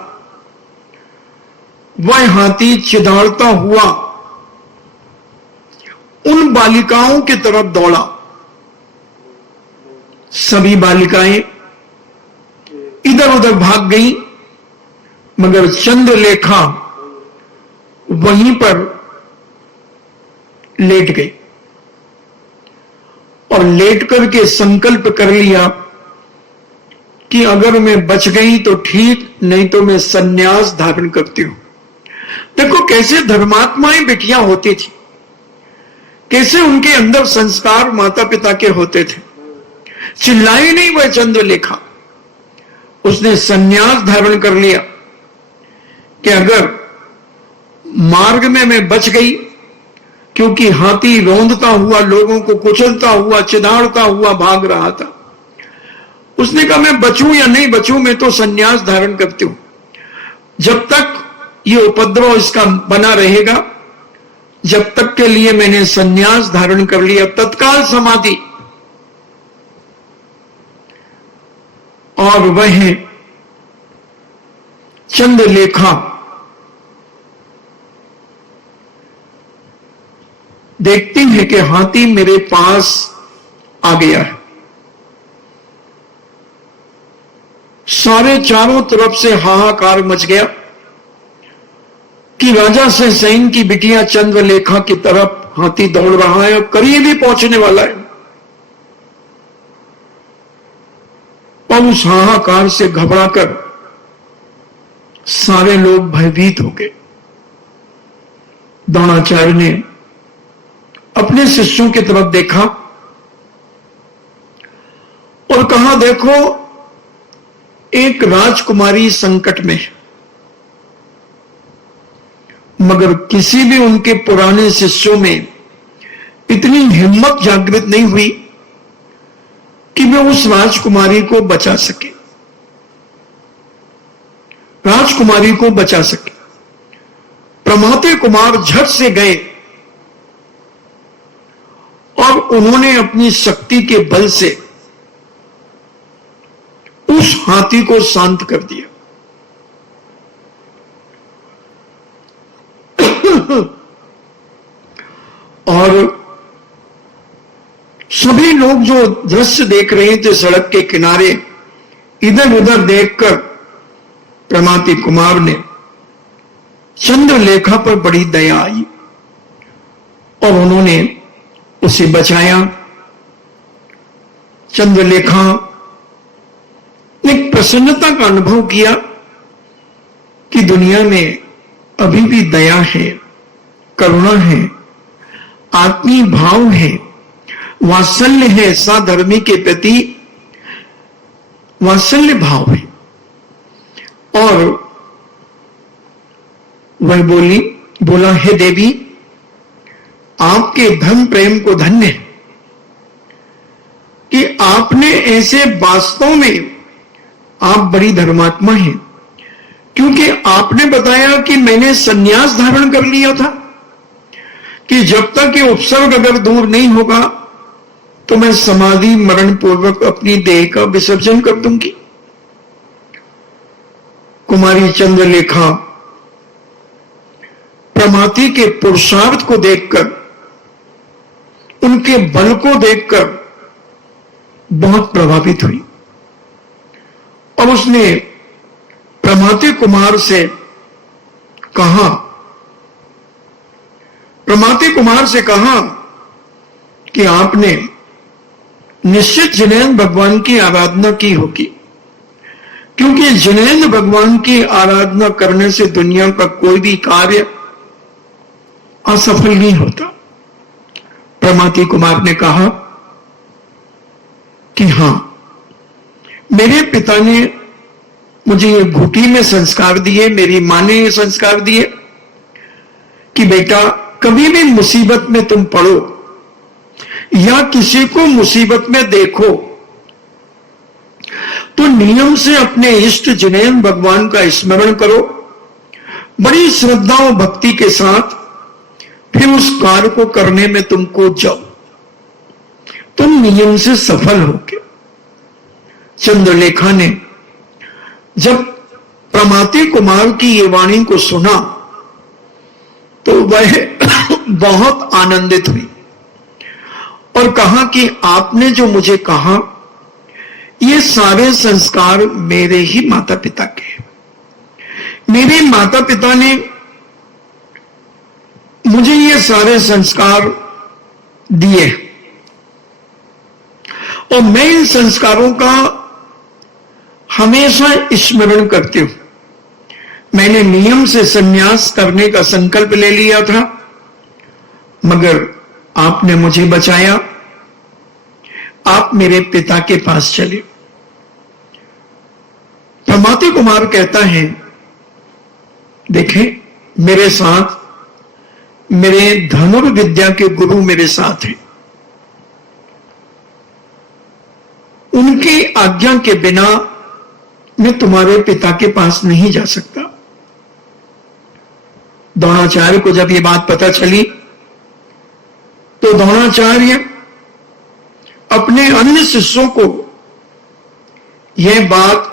वह हाथी चिदारता हुआ उन बालिकाओं की तरफ दौड़ा। सभी बालिकाएं इधर उधर भाग गई, मगर चंद्रलेखा वहीं पर लेट गई और लेट करके संकल्प कर लिया कि अगर मैं बच गई तो ठीक, नहीं तो मैं संन्यास धारण करती हूं। देखो कैसे धर्मात्माएं बेटियां होती थी, कैसे उनके अंदर संस्कार माता पिता के होते थे। चिल्लाई नहीं वह चंद्रलेखा, उसने संन्यास धारण कर लिया कि अगर मार्ग में मैं बच गई, क्योंकि हाथी रौंदता हुआ, लोगों को कुचलता हुआ, चिदाड़ता हुआ भाग रहा था। उसने कहा मैं बचूं या नहीं बचूं, मैं तो संन्यास धारण करती हूं। जब तक ये उपद्रव इसका बना रहेगा, जब तक के लिए मैंने संन्यास धारण कर लिया। तत्काल समाधि। और वह चंद्रलेखा देखती है कि हाथी मेरे पास आ गया है। सारे चारों तरफ से हाहाकार मच गया कि राजा से सैन की बिटिया चंद्रलेखा की तरफ हाथी दौड़ रहा है और करीब ही पहुंचने वाला है। और उस हाहाकार से घबराकर सारे लोग भयभीत हो गए। द्रोणाचार्य ने अपने शिष्यों की तरफ देखा और कहा, देखो एक राजकुमारी संकट में है, मगर किसी भी उनके पुराने शिष्यों में इतनी हिम्मत जागृत नहीं हुई कि वे उस राजकुमारी को बचा सके, राजकुमारी को बचा सके। प्रमाति कुमार झट से गए और उन्होंने अपनी शक्ति के बल से उस हाथी को शांत कर दिया। और सभी लोग जो दृश्य देख रहे थे सड़क के किनारे, इधर उधर देखकर प्रमाति कुमार ने चंद्रलेखा पर बड़ी दया आई और उन्होंने उसे बचाया। चंद्रलेखा ने प्रसन्नता का अनुभव किया कि दुनिया में अभी भी दया है, करुणा है, आत्मीय भाव है, वात्सल्य है, साधर्मी के प्रति वात्सल्य भाव है। और वह बोली बोला, हे देवी, आपके धर्म प्रेम को धन्य है कि आपने ऐसे, वास्तव में आप बड़ी धर्मात्मा हैं, क्योंकि आपने बताया कि मैंने सन्यास धारण कर लिया था कि जब तक ये उपसर्ग अगर दूर नहीं होगा तो मैं समाधि मरण पूर्वक अपनी देह का विसर्जन कर दूंगी। कुमारी चंद्रलेखा प्रमाति के पुरुषार्थ को देखकर, उनके बल को देखकर बहुत प्रभावित हुई और उसने प्रमाति कुमार से कहा, कि आपने निश्चित जिनेंद्र भगवान की आराधना की होगी, क्योंकि जिनेंद्र भगवान की आराधना करने से दुनिया का कोई भी कार्य असफल नहीं होता। प्रमाति कुमार ने कहा कि हां, मेरे पिता ने मुझे ये घुटी में संस्कार दिए, मेरी मां ने ये संस्कार दिए कि बेटा, कभी भी मुसीबत में तुम पड़ो या किसी को मुसीबत में देखो तो नियम से अपने इष्ट जिनेंद्र भगवान का स्मरण करो, बड़ी श्रद्धा और भक्ति के साथ, फिर उस कार्य को करने में तुम कूद जाओ, तुम नियम से सफल होगे। चंद्रलेखा ने जब प्रमाति कुमार की ये वाणी को सुना तो वह बहुत आनंदित हुई और कहा कि आपने जो मुझे कहा, ये सारे संस्कार मेरे ही माता पिता के हैं। मेरे माता पिता ने मुझे ये सारे संस्कार दिए और मैं इन संस्कारों का हमेशा स्मरण करती हूं। मैंने नियम से संन्यास करने का संकल्प ले लिया था, मगर आपने मुझे बचाया, आप मेरे पिता के पास चले। प्रमाति कुमार कहता है, देखें, मेरे साथ मेरे धनुर्विद्या के गुरु मेरे साथ हैं, उनकी आज्ञा के बिना मैं तुम्हारे पिता के पास नहीं जा सकता। द्रोणाचार्य को जब ये बात पता चली तो द्रोणाचार्य अपने अन्य शिष्यों को यह बात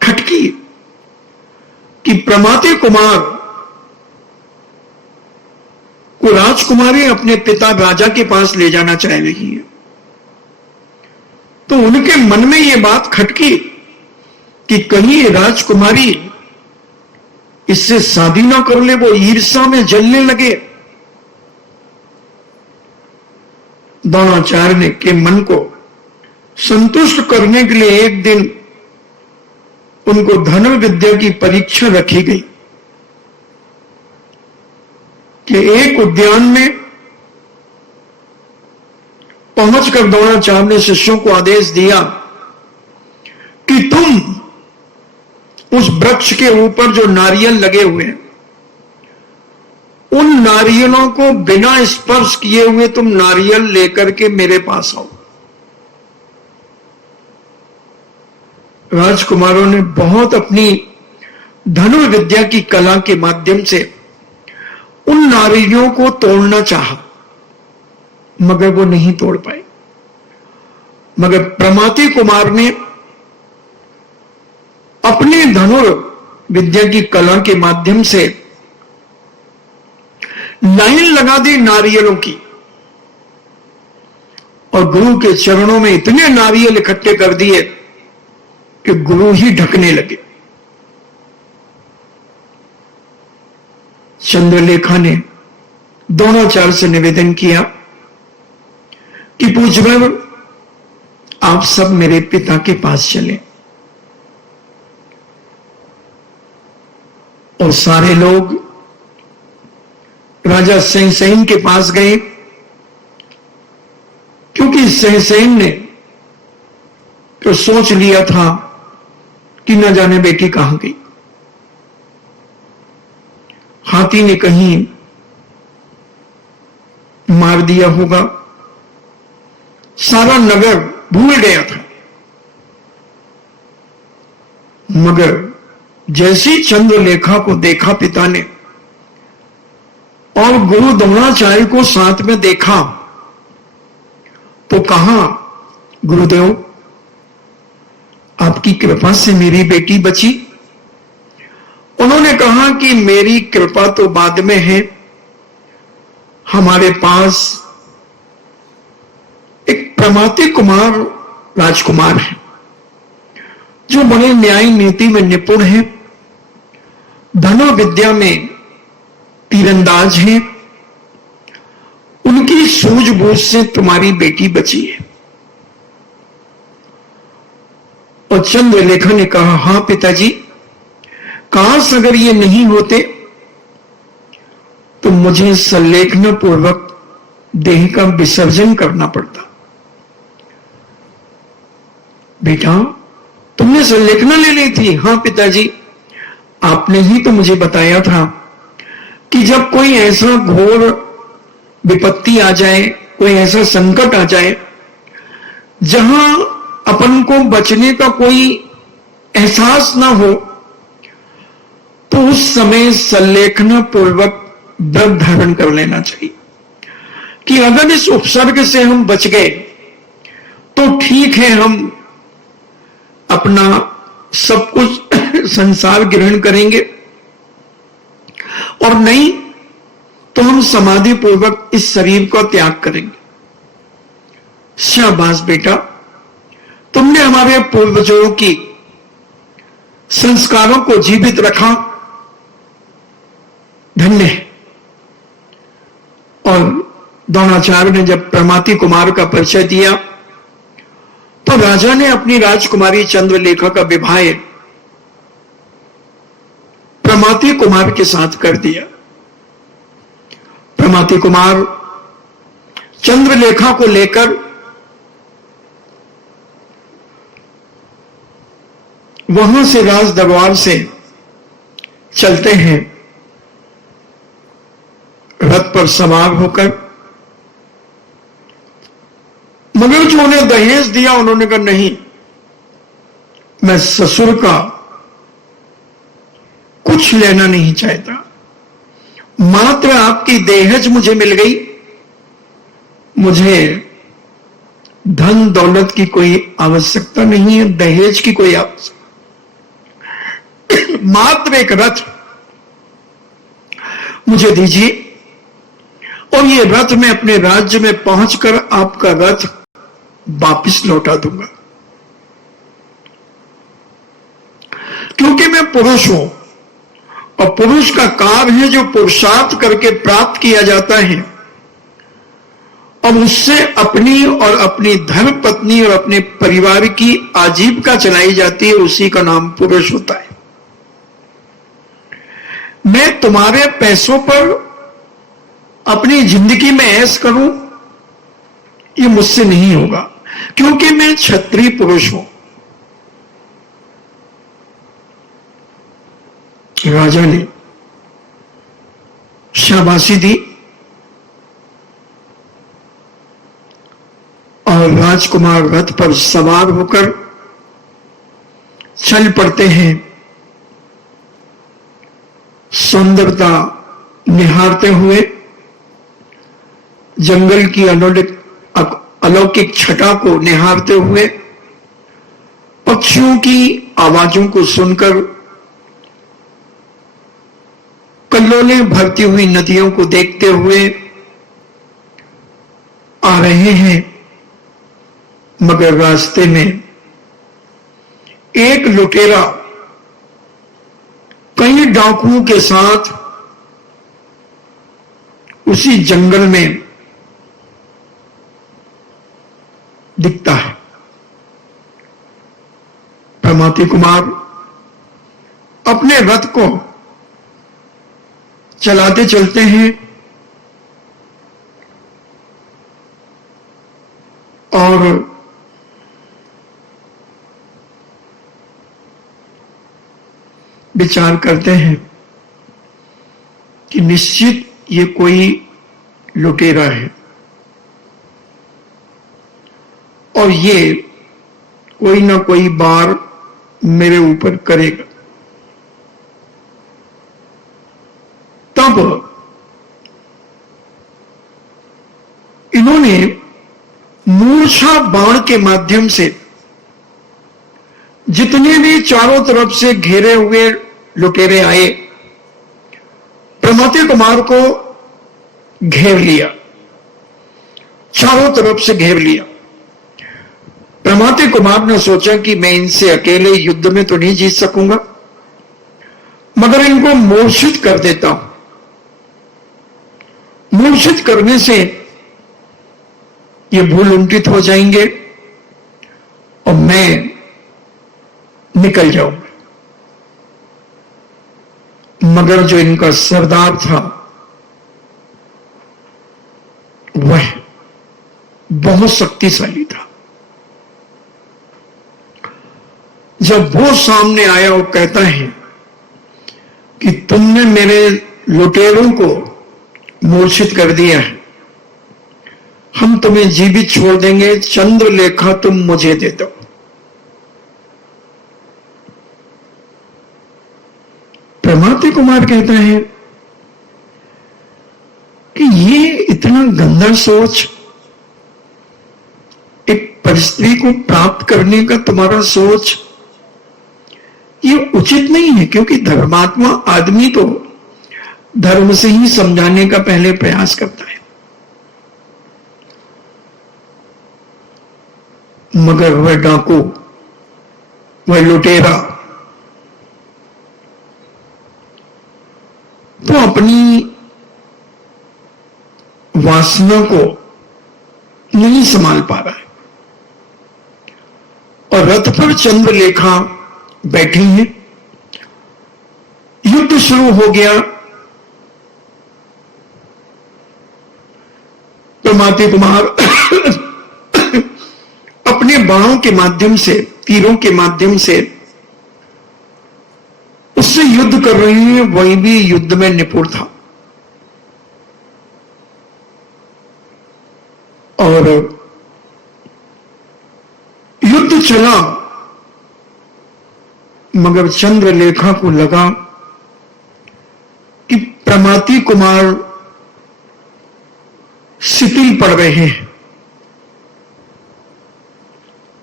खटकी कि प्रमाति कुमार को राजकुमारी अपने पिता राजा के पास ले जाना चाह रही है। तो उनके मन में यह बात खटकी कि कहीं राजकुमारी इससे शादी ना कर ले, वो ईर्ष्या में जलने लगे। द्रोणाचार्य के मन को संतुष्ट करने के लिए एक दिन उनको धनुर्विद्या की परीक्षा रखी गई कि एक उद्यान में पहुंचकर द्रोणाचार्य ने शिष्यों को आदेश दिया कि तुम उस वृक्ष के ऊपर जो नारियल लगे हुए हैं, उन नारियलों को बिना स्पर्श किए हुए तुम नारियल लेकर के मेरे पास आओ। राजकुमारों ने बहुत अपनी धनुर्विद्या की कला के माध्यम से उन नारियों को तोड़ना चाहा, मगर वो नहीं तोड़ पाए। मगर प्रमाति कुमार ने अपने धनुर्विद्या की कला के माध्यम से लाइन लगा दी नारियलों की और गुरु के चरणों में इतने नारियल इकट्ठे कर दिए कि गुरु ही ढकने लगे। चंद्रलेखा ने द्रोणाचार्य से निवेदन किया कि पूज्यवर, आप सब मेरे पिता के पास चले। और सारे लोग राजा सहसेन के पास गए, क्योंकि सहसेन ने तो सोच लिया था कि न जाने बेटी कहां गई। हाथी ने कहीं मार दिया होगा। सारा नगर भूल गया था। मगर जैसी चंद्रलेखा को देखा पिता ने और गुरु द्रोणाचार्य को साथ में देखा तो कहा, गुरुदेव आपकी कृपा से मेरी बेटी बची। उन्होंने कहा कि मेरी कृपा तो बाद में है, हमारे पास एक प्रमाति कुमार राजकुमार है जो बड़े न्याय नीति में निपुण है, धनो विद्या में तीरंदाज है, उनकी सूझबूझ से तुम्हारी बेटी बची है। और चंद्रलेखा ने कहा, हां पिताजी, काश अगर ये नहीं होते तो मुझे संलेखना पूर्वक देह का विसर्जन करना पड़ता। बेटा तुमने संलेखना ले ली थी? हां पिताजी, आपने ही तो मुझे बताया था कि जब कोई ऐसा घोर विपत्ति आ जाए, कोई ऐसा संकट आ जाए जहां अपन को बचने का कोई एहसास ना हो, तो उस समय संलेखना पूर्वक व्रत धारण कर लेना चाहिए कि अगर इस उपसर्ग से हम बच गए तो ठीक है, हम अपना सब कुछ संसार ग्रहण करेंगे, और नहीं तो हम समाधि पूर्वक इस शरीर का त्याग करेंगे। शाबाश बेटा, तुमने हमारे पूर्वजों की संस्कारों को जीवित रखा, धन्य है। और द्रोणाचार्य ने जब प्रमाति कुमार का परिचय दिया तो राजा ने अपनी राजकुमारी चंद्रलेखा का विवाह प्रमाति कुमार के साथ कर दिया। प्रमाति कुमार चंद्रलेखा को लेकर वहां से राज दरबार से चलते हैं रथ पर सवार होकर। मगर जो उन्हें दहेज दिया, उन्होंने कहा नहीं, मैं ससुर का कुछ लेना नहीं चाहता, मात्र आपकी दहेज मुझे मिल गई, मुझे धन दौलत की कोई आवश्यकता नहीं है, दहेज की कोई आवश्यकता, मात्र एक रथ मुझे दीजिए और ये रथ मैं अपने राज्य में पहुंचकर आपका रथ वापिस लौटा दूंगा। क्योंकि मैं पुरुष हूं और पुरुष का कार्य है जो पुरुषार्थ करके प्राप्त किया जाता है और उससे अपनी और अपनी धर्म पत्नी और अपने परिवार की आजीविका चलाई जाती है, उसी का नाम पुरुष होता है। मैं तुम्हारे पैसों पर अपनी जिंदगी में ऐश करूं, ये मुझसे नहीं होगा, क्योंकि मैं क्षत्रिय पुरुष हूं। राजा ने शाबाशी दी और राजकुमार रथ पर सवार होकर चल पड़ते हैं, सुंदरता निहारते हुए, जंगल की अलौकिक छटा को निहारते हुए, पक्षियों की आवाजों को सुनकर, कल्लोलें भरती हुई नदियों को देखते हुए आ रहे हैं। मगर रास्ते में एक लुटेरा कई डाकुओं के साथ उसी जंगल में दिखता है। प्रमाति कुमार अपने रथ को चलाते चलते हैं और विचार करते हैं कि निश्चित ये कोई लुटेरा है और ये कोई ना कोई बार मेरे ऊपर करेगा। तब इन्होंने मूर्छा बाण के माध्यम से जितने भी चारों तरफ से घेरे हुए लुटेरे आए, प्रमथि कुमार को घेर लिया, चारों तरफ से घेर लिया। प्रमथि कुमार ने सोचा कि मैं इनसे अकेले युद्ध में तो नहीं जीत सकूंगा, मगर इनको मूर्छित कर देता हूं। मूर्छित करने से ये भूलुंठित हो जाएंगे और मैं निकल जाऊंगा। मगर जो इनका सरदार था वह बहुत शक्तिशाली था। जब वो सामने आया और कहता है कि तुमने मेरे लुटेरों को मूर्छित कर दिया है, हम तुम्हें जीवित छोड़ देंगे, चंद्रलेखा तुम मुझे दे दो। प्रमथि कुमार कहता है कि ये इतना गंदा सोच, एक परिस्थिति को प्राप्त करने का तुम्हारा सोच, ये उचित नहीं है, क्योंकि धर्मात्मा आदमी तो धर्म से ही समझाने का पहले प्रयास करता है। मगर वह डाकू, वह लुटेरा तो अपनी वासना को नहीं संभाल पा रहा है और रथ पर चंद्रलेखा बैठी है। युद्ध शुरू हो गया। प्रमथि कुमार अपने बाणों के माध्यम से, तीरों के माध्यम से उससे युद्ध कर रही है। वही भी युद्ध में निपुण था और युद्ध चला, मगर चंद्रलेखा को लगा कि प्रमथि कुमार शिथिल पड़ रहे हैं।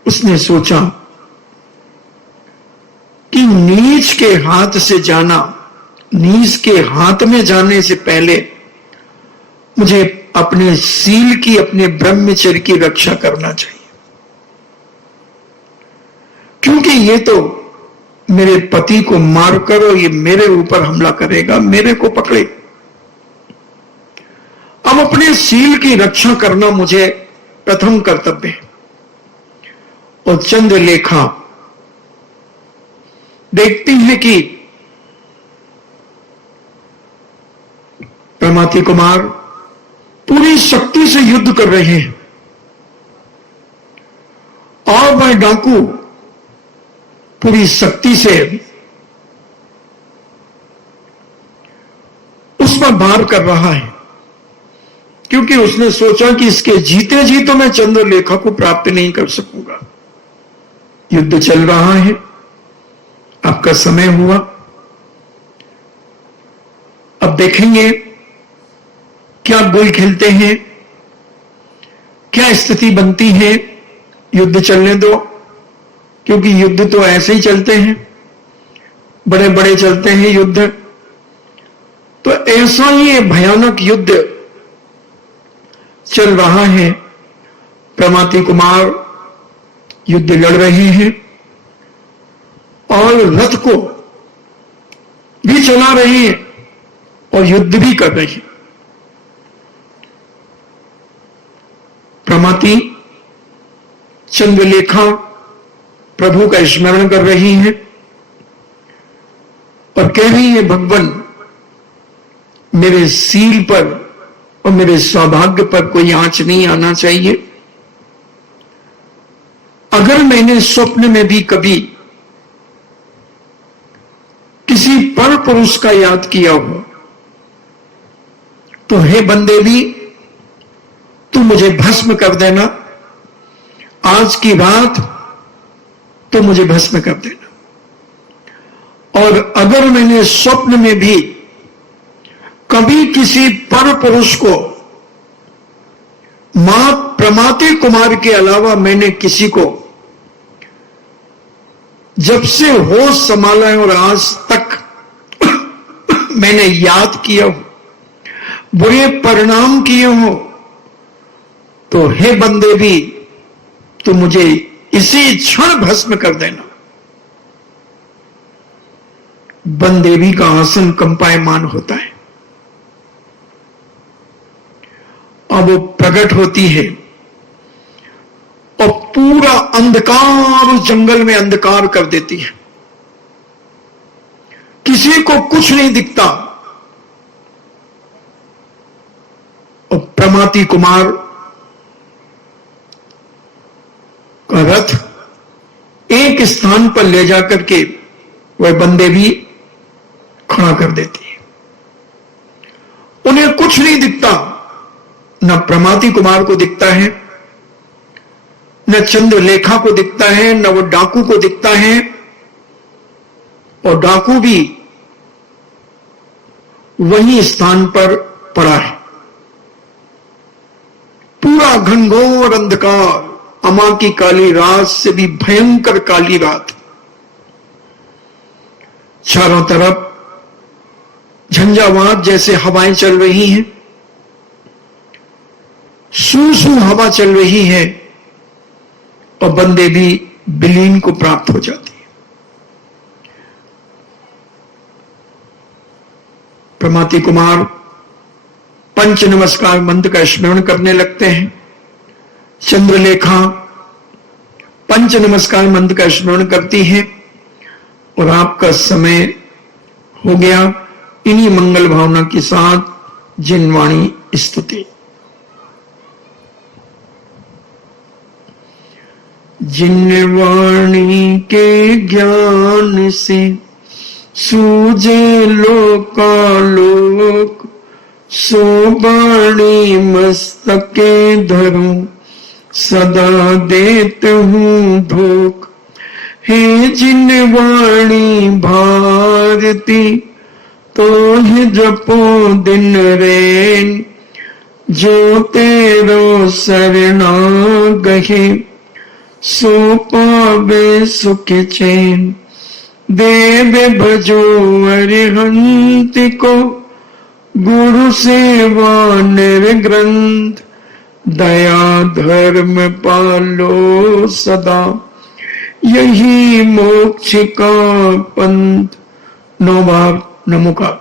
उसने सोचा कि नीच के हाथ से जाना, नीच के हाथ में जाने से पहले मुझे अपने सील की, अपने ब्रह्मचर्य की रक्षा करना चाहिए, क्योंकि ये तो मेरे पति को मारकर और ये मेरे ऊपर हमला करेगा, मेरे को पकड़े। अब अपने सील की रक्षा करना मुझे प्रथम कर्तव्य है। और चंद्रलेखा देखती है कि प्रमथि कुमार पूरी शक्ति से युद्ध कर रहे हैं और वह डाकू पूरी शक्ति से उस पर वार कर रहा है, क्योंकि उसने सोचा कि इसके जीते जी तो मैं चंद्रलेखा को प्राप्त नहीं कर सकूंगा। युद्ध चल रहा है, आपका समय हुआ। अब देखेंगे क्या गोल खेलते हैं, क्या स्थिति बनती है। युद्ध चलने दो, क्योंकि युद्ध तो ऐसे ही चलते हैं, बड़े बड़े चलते हैं युद्ध। तो ऐसा ही भयानक युद्ध चल रहा है। प्रमथि कुमार युद्ध लड़ रहे हैं और रथ को भी चला रहे हैं और युद्ध भी कर रहे हैं। प्रमथि चंद्रलेखा प्रभु का स्मरण कर रही है और कह रही है, भगवान मेरे सील पर और मेरे सौभाग्य पर कोई आंच नहीं आना चाहिए। अगर मैंने स्वप्न में भी कभी किसी पर पुरुष का याद किया हो तो हे बंदे भी, तू मुझे भस्म कर देना, आज की रात तो मुझे भस्म कर देना। और अगर मैंने स्वप्न में भी कभी किसी पर पुरुष को मां प्रमाति कुमार के अलावा मैंने किसी को जब से होश संभाला है और आज तक मैंने याद किया हो, बुरे परिणाम किए हो, तो हे बंदे भी, तो मुझे इसी क्षण भस्म कर देना। बंदेवी का आसन कंपायमान होता है। अब वो प्रकट होती है और पूरा अंधकार उस जंगल में अंधकार कर देती है। किसी को कुछ नहीं दिखता। और प्रमाति कुमार का रथ एक स्थान पर ले जाकर के वह बंदे भी खड़ा कर देती है। उन्हें कुछ नहीं दिखता, न प्रमाति कुमार को दिखता है, न चंद्रलेखा को दिखता है, न वो डाकू को दिखता है। और डाकू भी वही स्थान पर पड़ा है। पूरा घनघोर अंधकार, अमा की काली रात से भी भयंकर काली रात। चारों तरफ झंझावात जैसे हवाएं चल रही हैं, सू सू हवा चल रही है, और बंदे भी विलीन को प्राप्त हो जाती है। प्रमाति कुमार पंच नमस्कार मंत्र का स्मरण करने लगते हैं। चंद्रलेखा पंच नमस्कार मंत्र का स्मरण करती है और आपका समय हो गया। इन्हीं मंगल भावना के साथ जिनवाणी स्तुति। जिनवाणी के ज्ञान से सूझे लोकालोक, सो बाणी मस्तके धरूं सदा देत हूं धोख। हे जिनवाणी भारती, तो ही जपो दिन रैन, जो तेरो सरना गहे, सो पावे सुख चैन। देव भजो अरिहंत को, गुरु सेवा निर्ग्रंथ। दया धर्म पालो सदा, यही मोक्ष का पंथ। 9 बार नमो का।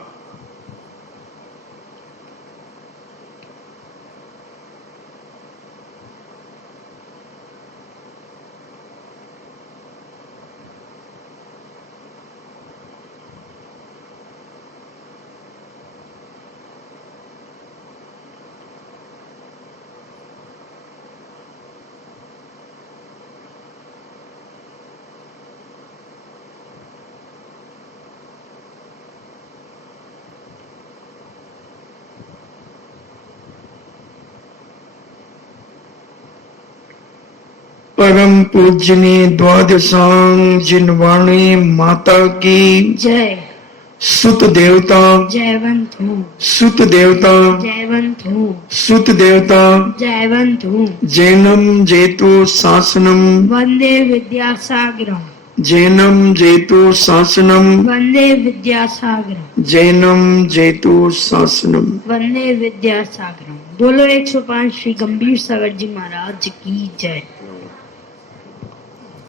परम पूजनीय द्वादशांग जिनवाणी माता की जय। सुत देवता जयवंत हूँ, सुत देवता जयवंत हूँ, सुत देवता जयवंत हूँ। जैनम जेतु शासनम, वंदे विद्यासागरम, जैनम जेतु शासनम, वंदे विद्यासागरम, जैनम जेतु शासनम। वंदे विद्यासागरम। बोलो 105 श्री गंभीर सागर जी महाराज की जय।